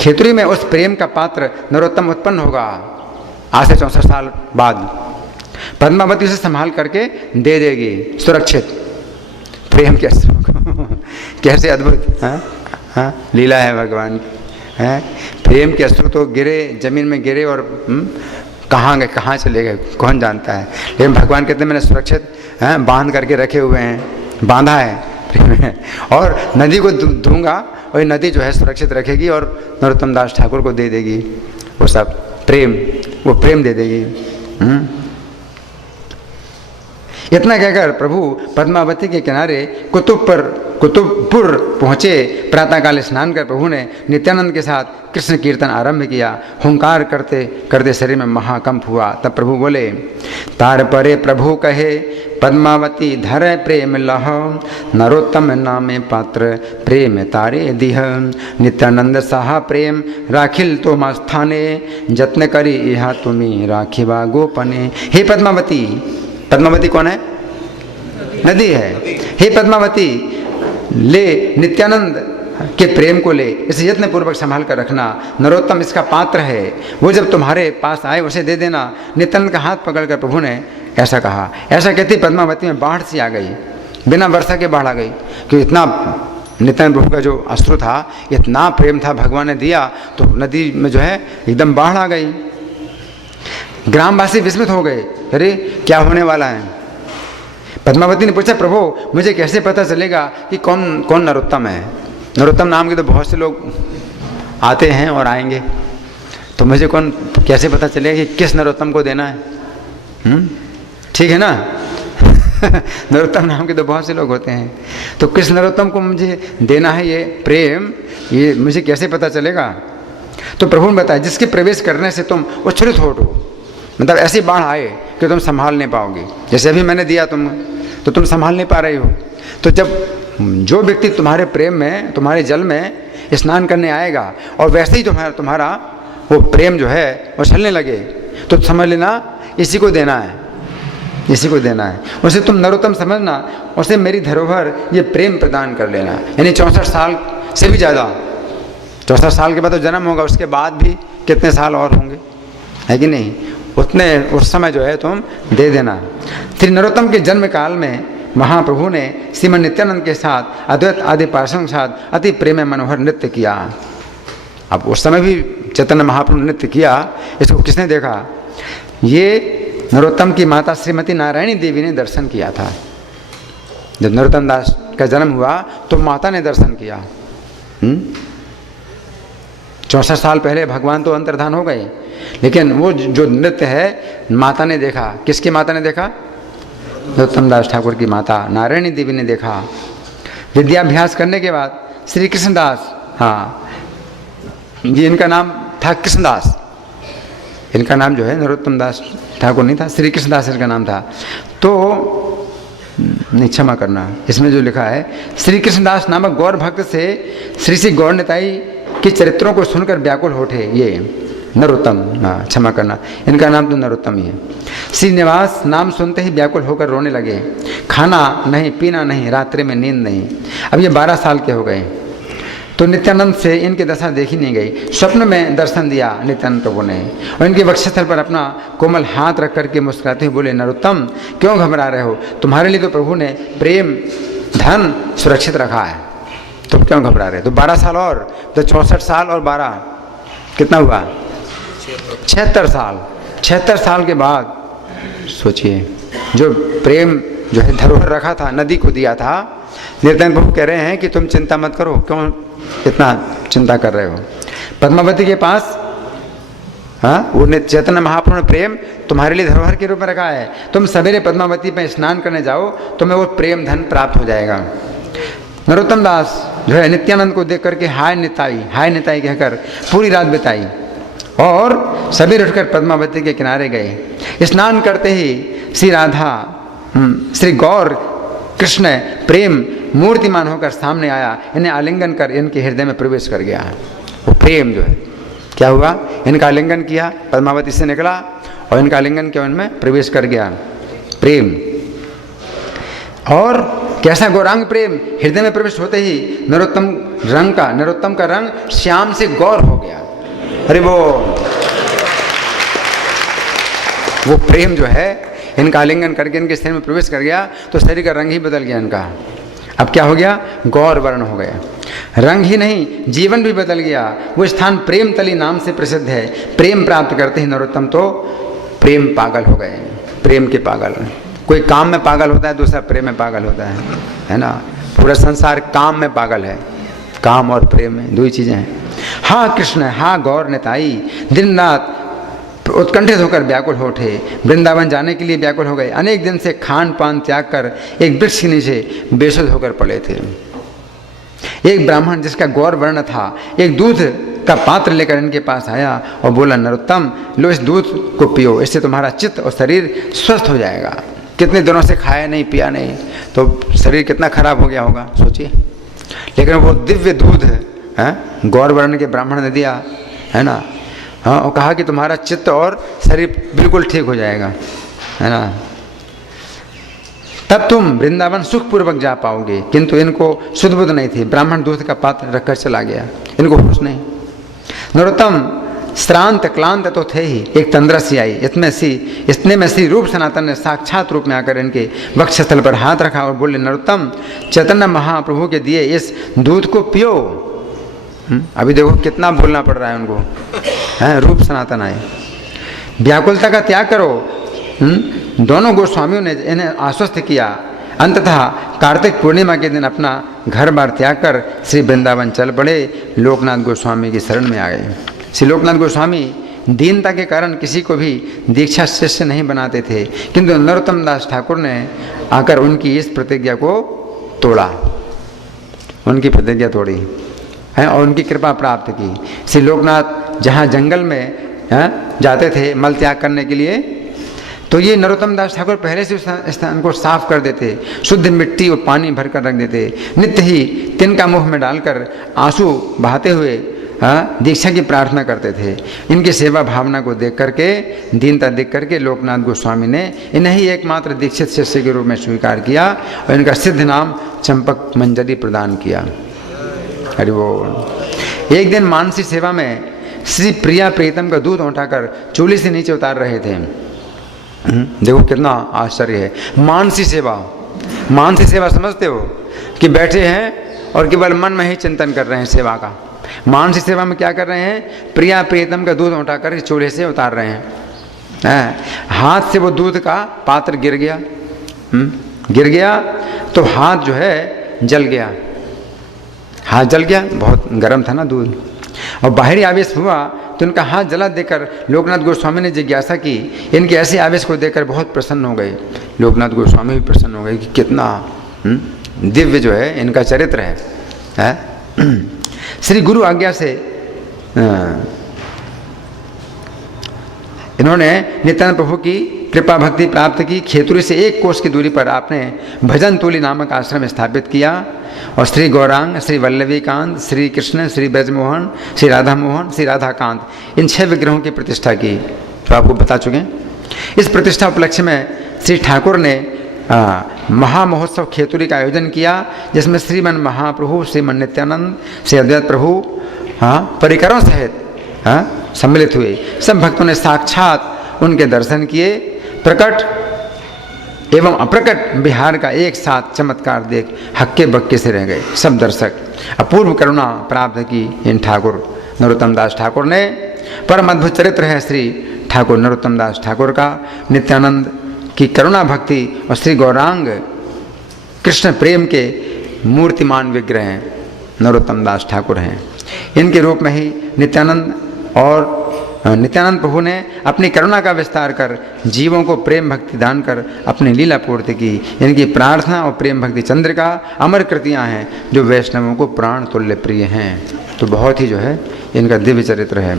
खेतुरी में उस प्रेम का पात्र नरोत्तम उत्पन्न होगा आज से 64 साल बाद। पद्मावती उसे संभाल करके दे देगी सुरक्षित प्रेम के अस्त्रों को। कैसे अद्भुत लीला है भगवान की। प्रेम के अस्त्र तो गिरे, जमीन में गिरे और कहाँ गए, कहाँ चले गए, कौन जानता है। लेकिन भगवान कहते हैं मैंने सुरक्षित बांध करके रखे हुए हैं, बांधा है और नदी को दूंगा और ये नदी जो है सुरक्षित रखेगी और नरोत्तम दास ठाकुर को दे देगी वो सब प्रेम, वो प्रेम दे देगी। इतना कहकर प्रभु पद्मावती के किनारे कुतुबपुर पहुँचे। प्रातःकाल स्नान कर प्रभु ने नित्यानंद के साथ कृष्ण कीर्तन आरंभ किया। हुंकार करते करते शरीर में महाकंप हुआ। तब प्रभु बोले, तार परे प्रभु कहे पद्मावती धर प्रेम लह, नरोत्तम नामे पात्र प्रेम तारे दिह। नित्यानंद साहा प्रेम राखिल तो मास्थाने, जत्न करी यहा तुम्हें राखिबा गोपने। हे पद्मावती, पद्मावती कौन है? नदी है। हे पद्मावती, ले नित्यानंद के प्रेम को ले, इसे यत्न पूर्वक संभाल कर रखना। नरोत्तम इसका पात्र है, वो जब तुम्हारे पास आए उसे दे देना। नित्यानंद का हाथ पकड़कर प्रभु ने ऐसा कहा। ऐसा कहती पद्मावती में बाढ़ सी आ गई, बिना वर्षा के बाढ़ आ गई, कि इतना नित्यानंद प्रभु का जो अश्रु था, इतना प्रेम था भगवान ने दिया, तो नदी में जो है एकदम बाढ़ आ गई। ग्रामवासी विस्मित हो गए, अरे क्या होने वाला है। पद्मावती ने पूछा, प्रभु मुझे कैसे पता चलेगा कि कौन कौन नरोत्तम है? नरोत्तम नाम के तो बहुत से लोग आते हैं और आएंगे, तो मुझे कौन कैसे पता चलेगा कि किस नरोत्तम को देना है? ठीक है ना। नरोत्तम नाम के तो बहुत से लोग होते हैं, तो किस नरोत्तम को मुझे देना है ये प्रेम, ये मुझे कैसे पता चलेगा? तो प्रभु ने बताया, जिसके प्रवेश करने से तुम उच्छ्वरित हो उठो, मतलब ऐसी बाढ़ आए कि तुम संभाल नहीं पाओगे। जैसे अभी मैंने दिया तुम, तो तुम संभाल नहीं पा रही हो। तो जब जो व्यक्ति तुम्हारे प्रेम में, तुम्हारे जल में स्नान करने आएगा और वैसे ही तुम्हारा वो प्रेम जो है वो चलने लगे, तो समझ लेना इसी को देना है, इसी को देना है। उसे तुम नरोत्तम समझना, उसे मेरी धरोहर ये प्रेम प्रदान कर लेना। यानी 64 साल से भी ज़्यादा, 64 साल के बाद तो जन्म होगा, उसके बाद भी कितने साल और होंगे, है कि नहीं? उतने उस समय जो है तुम दे देना। श्री नरोत्तम के जन्म काल में महाप्रभु ने श्रीमन नित्यानंद के साथ अद्वैत आदि पार्षदों के साथ अति प्रेम मनोहर नृत्य किया। अब उस समय भी चैतन्य महाप्रभु ने नृत्य किया, इसको किसने देखा? ये नरोत्तम की माता श्रीमती नारायणी देवी ने दर्शन किया था। जब नरोत्तम दास का जन्म हुआ तो माता ने दर्शन किया। 64 साल पहले भगवान तो अंतर्धान हो गए, लेकिन वो जो नृत्य है माता ने देखा। किसकी माता ने देखा? नरोत्तम दास ठाकुर की माता नारायणी देवी ने देखा। विद्याभ्यास करने के बाद श्री कृष्णदास, हाँ ये इनका नाम था कृष्णदास, इनका नाम जो है नरोत्तम दास ठाकुर नहीं था, श्री कृष्णदास इनका नाम था। तो नहीं, क्षमा करना, इसमें जो लिखा है श्री कृष्णदास नामक गौर भक्त से श्री श्री गौर निताई के चरित्रों को सुनकर व्याकुल हो उठे ये नरोत्तम, हाँ क्षमा करना, इनका नाम तो नरोत्तम ही है। श्रीनिवास नाम सुनते ही व्याकुल होकर रोने लगे। खाना नहीं, पीना नहीं, रात्रि में नींद नहीं। अब ये 12 साल के हो गए तो नित्यानंद से इनकी दशा देखी नहीं गई। स्वप्न में दर्शन दिया नित्यानंद प्रभु ने और इनके वक्षस्थल पर अपना कोमल हाथ रख करके मुस्कुराते हुए बोले, नरोत्तम क्यों घबरा रहे हो? तुम्हारे लिए तो प्रभु ने प्रेम धन सुरक्षित रखा है, तुम क्यों घबरा रहे? तो 12 साल और तो 64 साल और 12 कितना हुआ? 76 साल। 76 साल के बाद सोचिए, जो प्रेम जो है धरोहर रखा था, नदी को दिया था। नित्यानंद प्रभु कह रहे हैं कि तुम चिंता मत करो, क्यों इतना चिंता कर रहे हो? पद्मावती के पास वो चैतन्य महाप्रभु ने प्रेम तुम्हारे लिए धरोहर के रूप में रखा है। तुम सवेरे पद्मावती में स्नान करने जाओ, तुम्हें वो प्रेम धन प्राप्त हो जाएगा। नरोत्तम दास जो है नित्यानंद को देख करके हाय निताई कहकर पूरी रात बिताई और सवेरे उठकर पद्मावती के किनारे गए। स्नान करते ही श्री राधा श्री गौर कृष्ण प्रेम मूर्तिमान होकर सामने आया, इन्हें आलिंगन कर इनके हृदय में प्रवेश कर गया। वो प्रेम जो है क्या हुआ, इनका आलिंगन किया, पद्मावती से निकला और इनका आलिंगन किया, उनमें प्रवेश कर गया प्रेम। और कैसा गौरांग प्रेम, हृदय में प्रवेश होते ही नरोत्तम का रंग श्याम से गौर हो गया। अरे वो प्रेम जो है इनका आलिंगन करके इनके शरीर में प्रवेश कर गया तो शरीर का रंग ही बदल गया इनका। अब क्या हो गया, गौर वर्ण हो गया। रंग ही नहीं, जीवन भी बदल गया। वो स्थान प्रेम तली नाम से प्रसिद्ध है। प्रेम प्राप्त करते ही नरोत्तम तो प्रेम पागल हो गए, प्रेम के पागल। कोई काम में पागल होता है, दूसरा प्रेम में पागल होता है ना। पूरा संसार काम में पागल है, काम और प्रेम में, दो ही चीजें हैं। हाँ कृष्ण, हाँ गौर निताई, दिन रात उत्कंठित होकर व्याकुल हो उठे। वृंदावन जाने के लिए व्याकुल हो गए। अनेक दिन से खान पान त्याग कर एक वृक्ष के नीचे बेसुध होकर पड़े थे। एक ब्राह्मण जिसका गौर वर्ण था, एक दूध का पात्र लेकर इनके पास आया और बोला, नरोत्तम लो इस दूध को पियो, इससे तुम्हारा चित्त और शरीर स्वस्थ हो जाएगा। कितने दिनों से खाया नहीं पिया नहीं तो शरीर कितना खराब हो गया होगा, सोचिए। लेकिन वो दिव्य दूध है गौर वर्ण के ब्राह्मण ने दिया, है ना। हाँ, और कहा कि तुम्हारा चित्त और शरीर बिल्कुल ठीक हो जाएगा, है ना। तब तुम वृंदावन सुखपूर्वक जा पाओगे। किंतु इनको शुद्ध बुद्ध नहीं थी। ब्राह्मण दूध का पात्र रखकर चला गया, इनको होश नहीं। नरोत्तम श्रांत क्लांत तो थे ही, एक तंद्रा सी आई। इतने में श्री रूप सनातन ने साक्षात रूप में आकर इनके वक्षस्थल पर हाथ रखा और बोले, नरोत्तम चैतन्य महाप्रभु के दिए इस दूध को पियो। अभी देखो कितना बोलना पड़ रहा है उनको, है रूप सनातन आए। व्याकुलता का त्याग करो। दोनों गोस्वामियों ने इन्हें आश्वस्त किया। अंततः कार्तिक पूर्णिमा के दिन अपना घर बार त्याग कर श्री वृंदावन चल पड़े। लोकनाथ गोस्वामी की शरण में आ गए। श्री लोकनाथ गोस्वामी दीनता के कारण किसी को भी दीक्षा शिष्य नहीं बनाते थे, किंतु नरोत्तम दास ठाकुर ने आकर उनकी इस प्रतिज्ञा को तोड़ा, उनकी प्रतिज्ञा तोड़ी है और उनकी कृपा प्राप्त की। श्री लोकनाथ जहाँ जंगल में जाते थे मल त्याग करने के लिए, तो ये नरोत्तम दास ठाकुर पहले से उस स्थान को साफ कर देते, शुद्ध मिट्टी और पानी भरकर रख देते। नित्य ही तिनका मुँह में डालकर आंसू बहाते हुए दीक्षा की प्रार्थना करते थे। इनकी सेवा भावना को देख करके, दीनता देख करके लोकनाथ गोस्वामी ने इन्हें ही एकमात्र दीक्षित शिष्य के रूप में स्वीकार किया और इनका सिद्ध नाम चंपक मंजरी प्रदान किया। हरि बोल। एक दिन मानसी सेवा में श्री प्रिया प्रीतम का दूध उठाकर चूल्हे से नीचे उतार रहे थे। देखो कितना आश्चर्य है। मानसी सेवा समझते हो कि बैठे हैं और केवल मन में ही चिंतन कर रहे हैं सेवा का। मानसी सेवा में क्या कर रहे हैं, प्रिया प्रीतम का दूध उठाकर चूल्हे से उतार रहे हैं। हाथ से वो दूध का पात्र गिर गया तो हाथ जो है जल गया। हाथ जल गया, बहुत गर्म था ना दूध, और बाहरी आवेश हुआ तो उनका हाथ जला देकर लोकनाथ गोस्वामी ने जिज्ञासा की। इनके ऐसे आवेश को देखकर बहुत प्रसन्न हो गए। लोकनाथ गोस्वामी भी प्रसन्न हो गए कि कितना दिव्य जो है इनका चरित्र है। श्री गुरु आज्ञा से इन्होंने नित्यानंद प्रभु की कृपा भक्ति प्राप्त की। खेतुरी से 1 कोस की दूरी पर आपने भजन तुली नामक आश्रम स्थापित किया और श्री गौरांग, श्री वल्लभीकांत, श्री कृष्ण, श्री ब्रजमोहन, श्री राधा मोहन, श्री राधाकांत इन 6 विग्रहों की प्रतिष्ठा की, जो आपको बता चुके हैं। इस प्रतिष्ठा उपलक्ष्य में श्री ठाकुर ने महामहोत्सव खेतुरी का आयोजन किया, जिसमें श्रीमन महाप्रभु, श्रीमन नित्यानंद, श्री अद्वैत प्रभु परिकरों सहित सम्मिलित हुए। सब भक्तों ने साक्षात उनके दर्शन किए। प्रकट एवं अप्रकट बिहार का एक साथ चमत्कार देख हक्के बक्के से रह गए सब दर्शक। अपूर्व करुणा प्राप्त की इन ठाकुर नरोत्तम दास ठाकुर ने। परम अद्भुत चरित्र है श्री ठाकुर नरोत्तम दास ठाकुर का। नित्यानंद की करुणा भक्ति और श्री गौरांग कृष्ण प्रेम के मूर्तिमान विग्रह हैं नरोत्तम दास ठाकुर हैं। इनके रूप में ही नित्यानंद प्रभु ने अपनी करुणा का विस्तार कर जीवों को प्रेम भक्ति दान कर अपनी लीला पूर्ति की। इनकी प्रार्थना और प्रेम भक्ति चंद्रिका अमर कृतियाँ हैं जो वैष्णवों को प्राण तुल्य प्रिय हैं। तो बहुत ही जो है इनका दिव्य चरित्र है।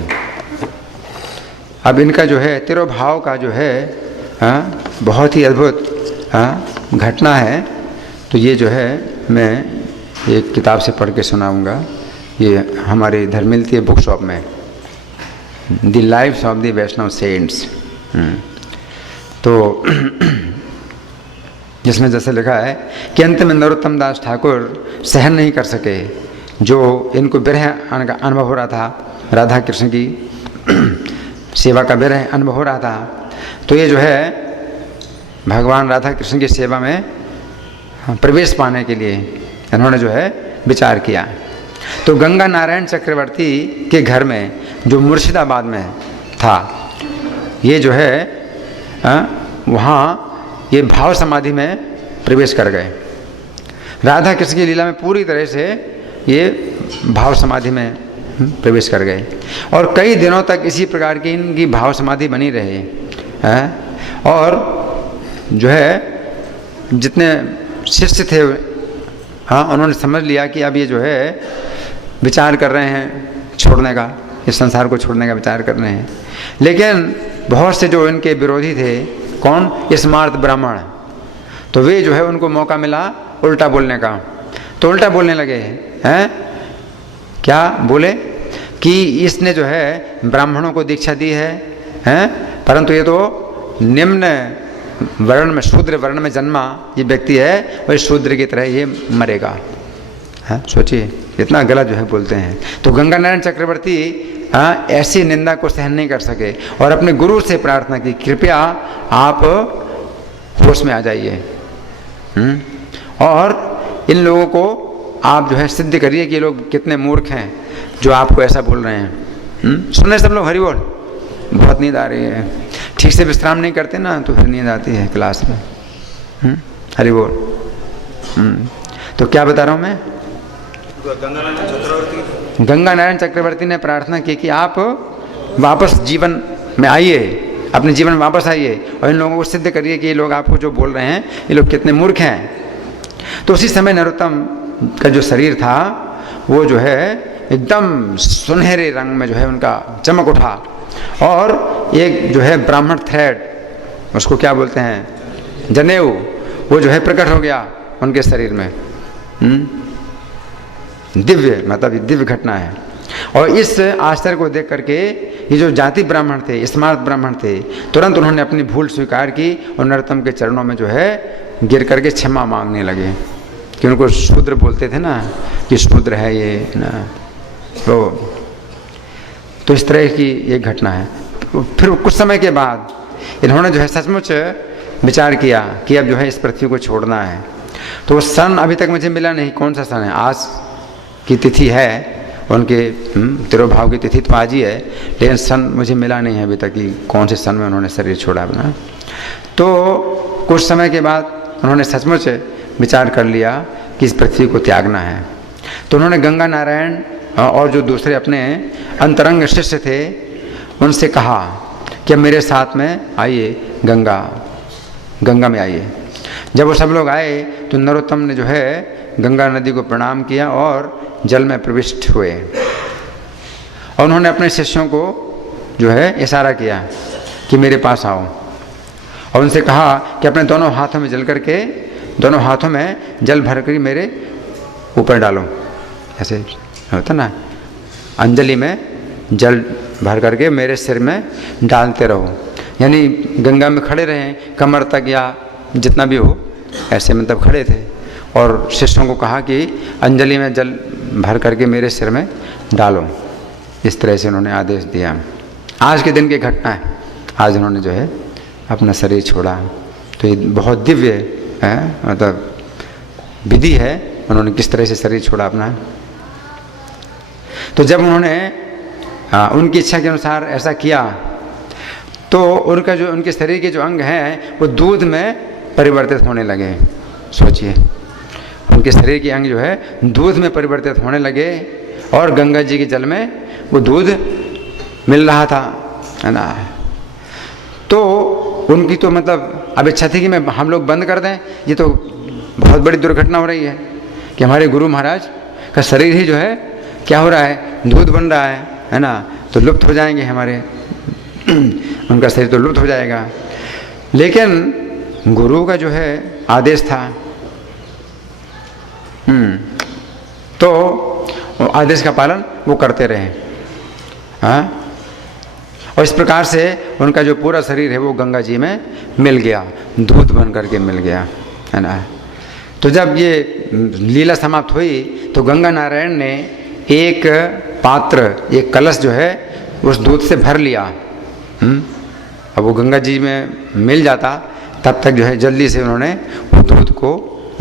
अब इनका जो है तिरोभाव का जो है बहुत ही अद्भुत घटना है। तो ये जो है मैं एक किताब से पढ़ के सुनाऊंगा। ये हमारे इधर मिलती है बुक शॉप में, the lives of the Vaishnava saints. तो जिसमें जैसे लिखा है कि अंत में नरोत्तम दास ठाकुर सहन नहीं कर सके, जो इनको विरह का अनुभव हो रहा था, राधा कृष्ण की सेवा का विरह अनुभव हो रहा था। तो ये जो है भगवान राधा कृष्ण की सेवा में प्रवेश पाने के लिए इन्होंने जो है विचार किया। तो गंगा नारायण चक्रवर्ती के घर में जो मुर्शिदाबाद में था, ये जो है वहाँ ये भाव समाधि में प्रवेश कर गए। राधा कृष्ण की लीला में पूरी तरह से ये भाव समाधि में प्रवेश कर गए और कई दिनों तक इसी प्रकार की इनकी भाव समाधि बनी रही। और जो है जितने शिष्य थे उन्होंने समझ लिया कि अब ये जो है विचार कर रहे हैं छोड़ने का, इस संसार को छोड़ने का विचार कर रहे हैं। लेकिन बहुत से जो इनके विरोधी थे, कौन, स्मार्त ब्राह्मण, तो वे जो है उनको मौका मिला उल्टा बोलने का। तो उल्टा बोलने लगे हैं। क्या बोले कि इसने जो है ब्राह्मणों को दीक्षा दी है, परंतु ये तो निम्न वर्ण में, शूद्र वर्ण में जन्मा ये व्यक्ति है, वही शूद्र की तरह ये मरेगा। सोचिए इतना गलत जो है बोलते हैं। तो गंगा नारायण चक्रवर्ती ऐसी निंदा को सहन नहीं कर सके और अपने गुरु से प्रार्थना की, कृपया आप होश में आ जाइए और इन लोगों को आप जो है सिद्ध करिए कि ये लोग कितने मूर्ख हैं जो आपको ऐसा बोल रहे हैं। सुने सब लोग हरि बोल। बहुत नींद आ रही है, ठीक से विश्राम नहीं करते ना तो फिर नींद आती है क्लास में। हरि बोल। तो क्या बता रहा हूँ मैं, गंगा नारायण चक्रवर्ती ने प्रार्थना की कि आप वापस जीवन में आइए, अपने जीवन में वापस आइए और इन लोगों को सिद्ध करिए कि ये लोग आपको जो बोल रहे हैं ये लोग कितने मूर्ख हैं। तो उसी समय नरोत्तम का जो शरीर था वो जो है एकदम सुनहरे रंग में जो है उनका चमक उठा और एक जो है ब्राह्मण थ्रेड, उसको क्या बोलते हैं, जनेऊ, वो जो है प्रकट हो गया उनके शरीर में। दिव्य, मतलब दिव्य घटना है। और इस आश्चर्य को देख करके ये जो जाति ब्राह्मण थे, स्मार्त ब्राह्मण थे, तुरंत उन्होंने अपनी भूल स्वीकार की और नरोत्तम के चरणों में जो है गिर करके क्षमा मांगने लगे कि उनको शूद्र बोलते थे ना कि शूद्र है ये ना। तो इस तरह की एक घटना है। फिर कुछ समय के बाद इन्होंने जो है सचमुच विचार किया कि अब जो है इस पृथ्वी को छोड़ना है। तो सन अभी तक मुझे मिला नहीं, कौन सा सन है, आज की तिथि है उनके तिरोभाव की तिथि तो आज ही है, लेकिन सन मुझे मिला नहीं है अभी तक कि कौन से सन में उन्होंने शरीर छोड़ा अपना। तो कुछ समय के बाद उन्होंने सचमुच विचार कर लिया कि इस पृथ्वी को त्यागना है। तो उन्होंने गंगा नारायण और जो दूसरे अपने अंतरंग शिष्य थे उनसे कहा कि अब मेरे साथ में आइए, गंगा में आइए। जब वो सब लोग आए तो नरोत्तम ने जो है गंगा नदी को प्रणाम किया और जल में प्रविष्ट हुए और उन्होंने अपने शिष्यों को जो है इशारा किया कि मेरे पास आओ। और उनसे कहा कि अपने दोनों हाथों में जल करके, दोनों हाथों में जल भर कर मेरे ऊपर डालो। ऐसे होता ना, अंजलि में जल भर करके मेरे सिर में डालते रहो, यानी गंगा में खड़े रहें कमर तक या जितना भी हो, ऐसे मतलब खड़े थे। और शिष्यों को कहा कि अंजलि में जल भर करके मेरे सिर में डालो। इस तरह से उन्होंने आदेश दिया। आज के दिन की घटना है, आज उन्होंने जो है अपना शरीर छोड़ा। तो ये बहुत दिव्य है, मतलब विधि है, उन्होंने किस तरह से शरीर छोड़ा अपना। तो जब उन्होंने उनकी इच्छा के अनुसार ऐसा किया तो उनका जो, उनके शरीर के जो अंग हैं वो दूध में परिवर्तित होने लगे। सोचिए, उनके शरीर के अंग जो है दूध में परिवर्तित होने लगे और गंगा जी के जल में वो दूध मिल रहा था, है ना। तो उनकी तो मतलब अब इच्छा थी कि हम लोग बंद कर दें, ये तो बहुत बड़ी दुर्घटना हो रही है कि हमारे गुरु महाराज का शरीर ही जो है क्या हो रहा है, दूध बन रहा है ना, तो लुप्त हो जाएंगे हमारे उनका शरीर तो लुप्त हो जाएगा। लेकिन गुरु का जो है आदेश था, तो आदेश का पालन वो करते रहे। हाँ, और इस प्रकार से उनका जो पूरा शरीर है वो गंगा जी में मिल गया, दूध बन करके मिल गया, है ना। तो जब ये लीला समाप्त हुई तो गंगा नारायण ने एक पात्र, एक कलश जो है उस दूध से भर लिया। अब वो गंगा जी में मिल जाता तब तक जो है जल्दी से उन्होंने वो दूध को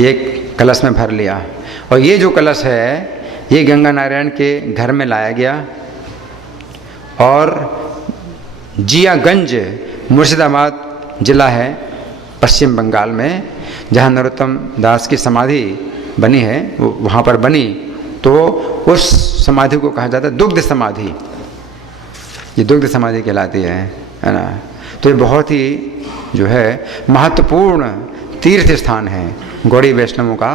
एक कलश में भर लिया। और ये जो कलश है ये गंगा नारायण के घर में लाया गया और जियागंज मुर्शिदाबाद जिला है पश्चिम बंगाल में, जहाँ नरोत्तम दास की समाधि बनी है वो वहाँ पर बनी। तो उस समाधि को कहा जाता है दुग्ध समाधि, ये दुग्ध समाधि कहलाती है ना। तो ये बहुत ही जो है महत्वपूर्ण तीर्थ स्थान है, गौड़ी वैष्णवों का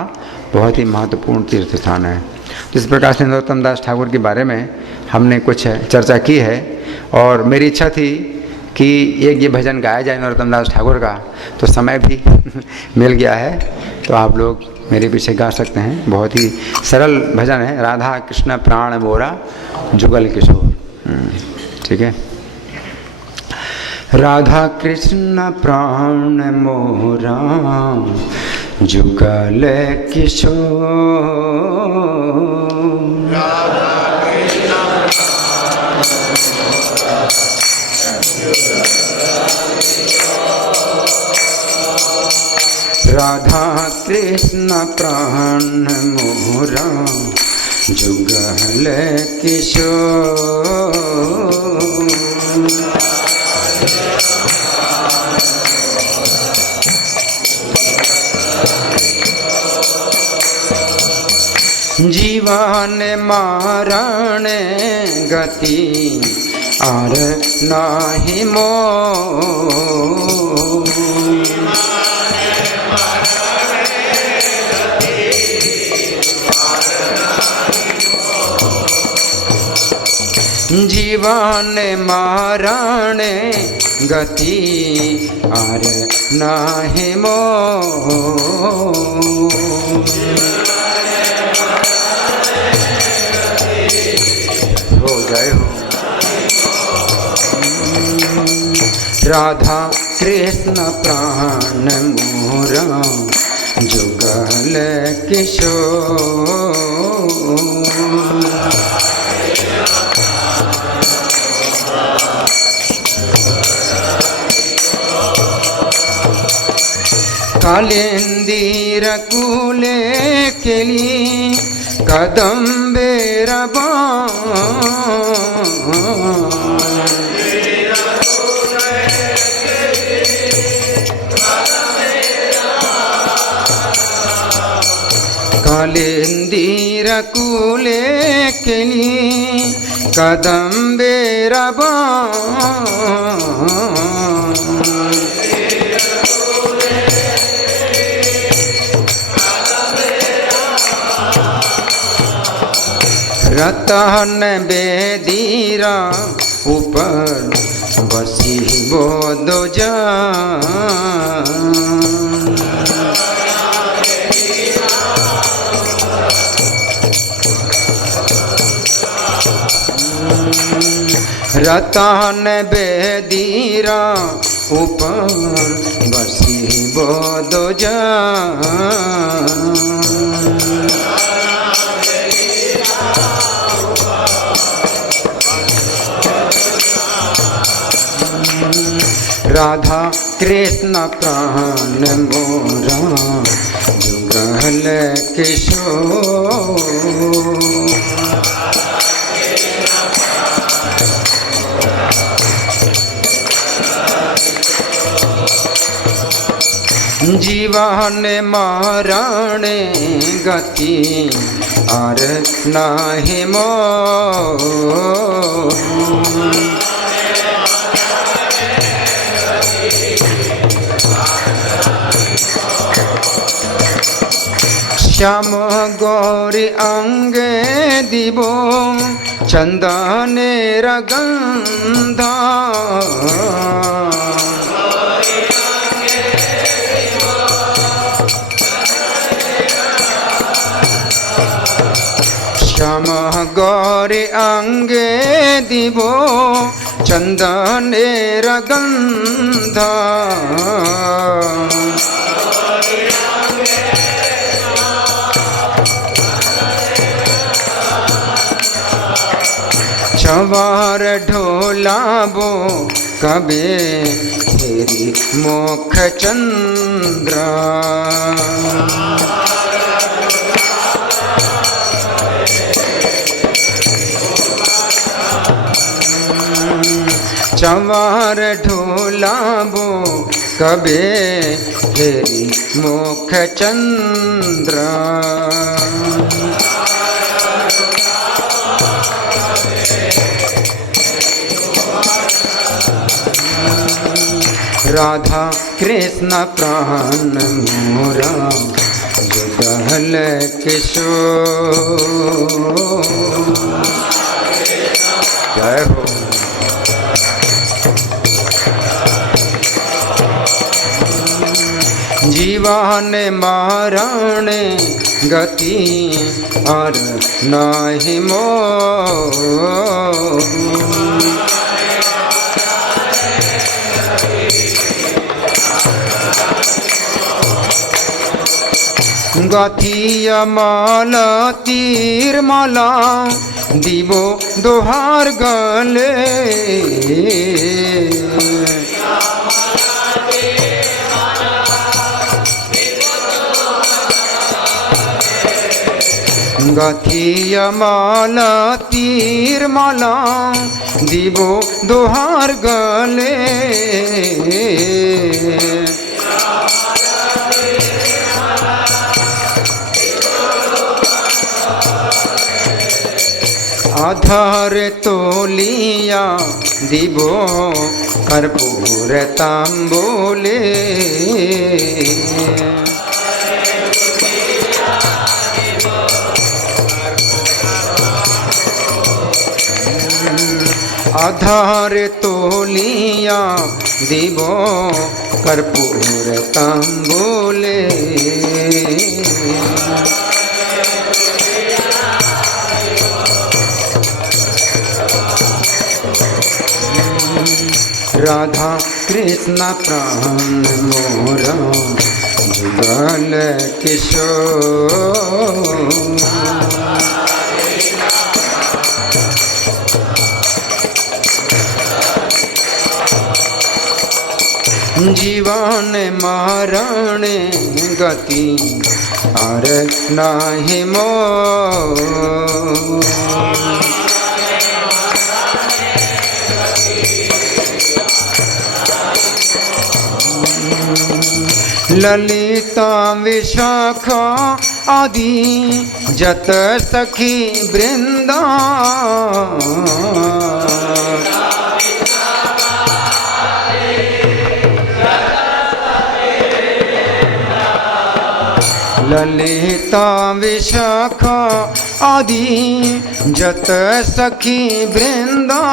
बहुत ही महत्वपूर्ण तीर्थ स्थान है। तो इस प्रकार से नरोत्तम दास ठाकुर के बारे में हमने कुछ चर्चा की है और मेरी इच्छा थी कि एक ये भजन गाया जाए नरोत्तम दास ठाकुर का, तो समय भी मिल गया है, तो आप लोग मेरे पीछे गा सकते हैं। बहुत ही सरल भजन है, राधा कृष्ण प्राण मोरा जुगल किशोर। ठीक है। राधा कृष्ण प्राण मोरा जुगल किशोर, राधा कृष्ण प्राण मोरा जुगल किशोर, जीवन मारण गति आर नाही मोर, जीवन मारण गति आर नाही मोर, हो गए हो। राधा कृष्ण प्राण मोरा जुगल किशोर, कालिंदीर कूले केली कदम्बेर कालिंदीर कूले केली कदम्बेर रतन बेदीरा ऊपर बसी वो दो जान। रतन बेदीरा ऊपर बसी वो दो जान। राधा कृष्ण प्राण मोरा जुगल किशोर। जीवन मरण गति और नाही मोर। श्याम गौरी अंगे दिबो चंदनेर गंधा। श्याम गौरी अंगे दिबो चंदनेर गंधा। चवार ढोलाबो कबे फेरी मोख चंद्रा। चवार ढोलाबो कबे फेरी मोख चंद्रा। राधा कृष्ण प्राण मोरा जुगल किशोर। जय हो। जीवन मरण गति और नाही मोर। गथिया माला तीर माला दिबो दोहार गले। गथिया माला तीर माला दिबो दोहार गले। आधार तोलिया दिबो कर्पूर तांबूले। आधार तोलिया दिबो कर्पूर तांबूले। राधा कृष्ण प्राण मोरा जुगल किशोर। जीवन मरण गति और नाही मोर। ललिता विशाखा आदि जत सखी वृंदा। ललिता विशाखा आदि जत सखी वृंदा।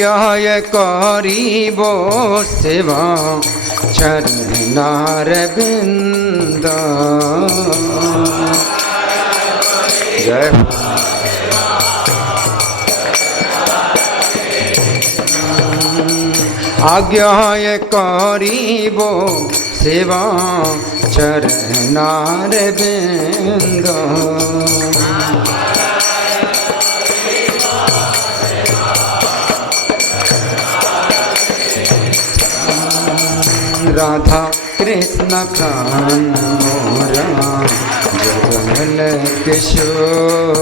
आज्ञा करीब सेवा चरणारविंद। जय हो। आज्ञा करीब सेवा चरणारविंद। राधा कृष्ण प्राण मोरा जुगल किशोर।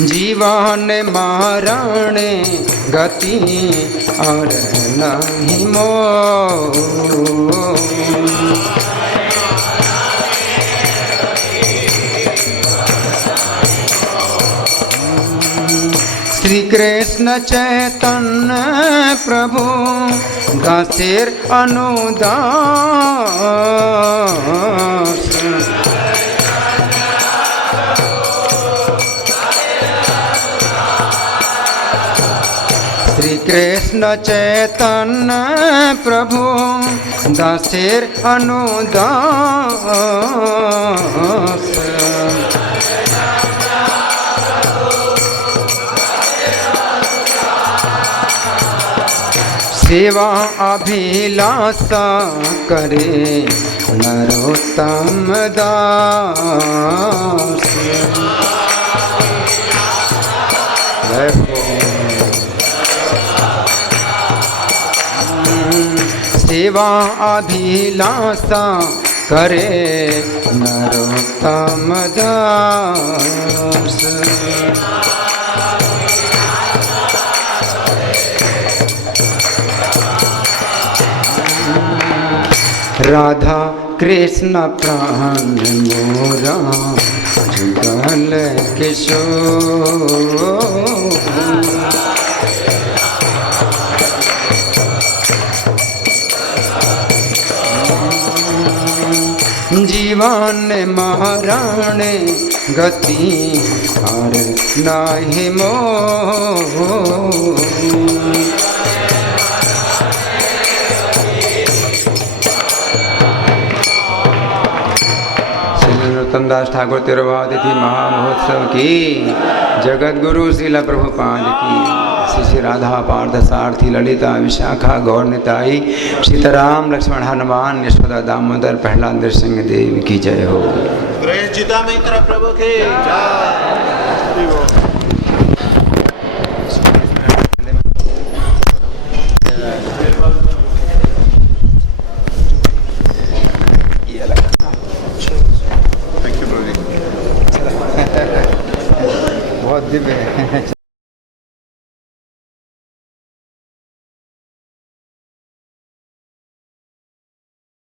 जीवन मारण गति और नहीं मोह। श्री कृष्ण चैतन्य प्रभु दासेर अनुदास। श्री कृष्ण चैतन्य प्रभु दासेर अनुदास। सेवा अभिलाषा करे नरोत्तम दास। सेवा अभिलाषा करे नरोत्तम दास। राधा कृष्ण प्राण मोरा जुगल किशोर। जीवन मरण गति और नाही मोह। नरोत्तमदास ठाकुर तिरुभावतिथि महामहोत्सव की, जगत गुरु श्रील प्रभुपाद की, श्री श्री राधा पार्थ सारथी ललिता विशाखा गौरनिताई सीताराम लक्ष्मण हनुमान यशोदा दामोदर प्रहलाद नृसिंह देव की जय हो। चिता मित्र प्रभु की जय। बहुत दिव्य है।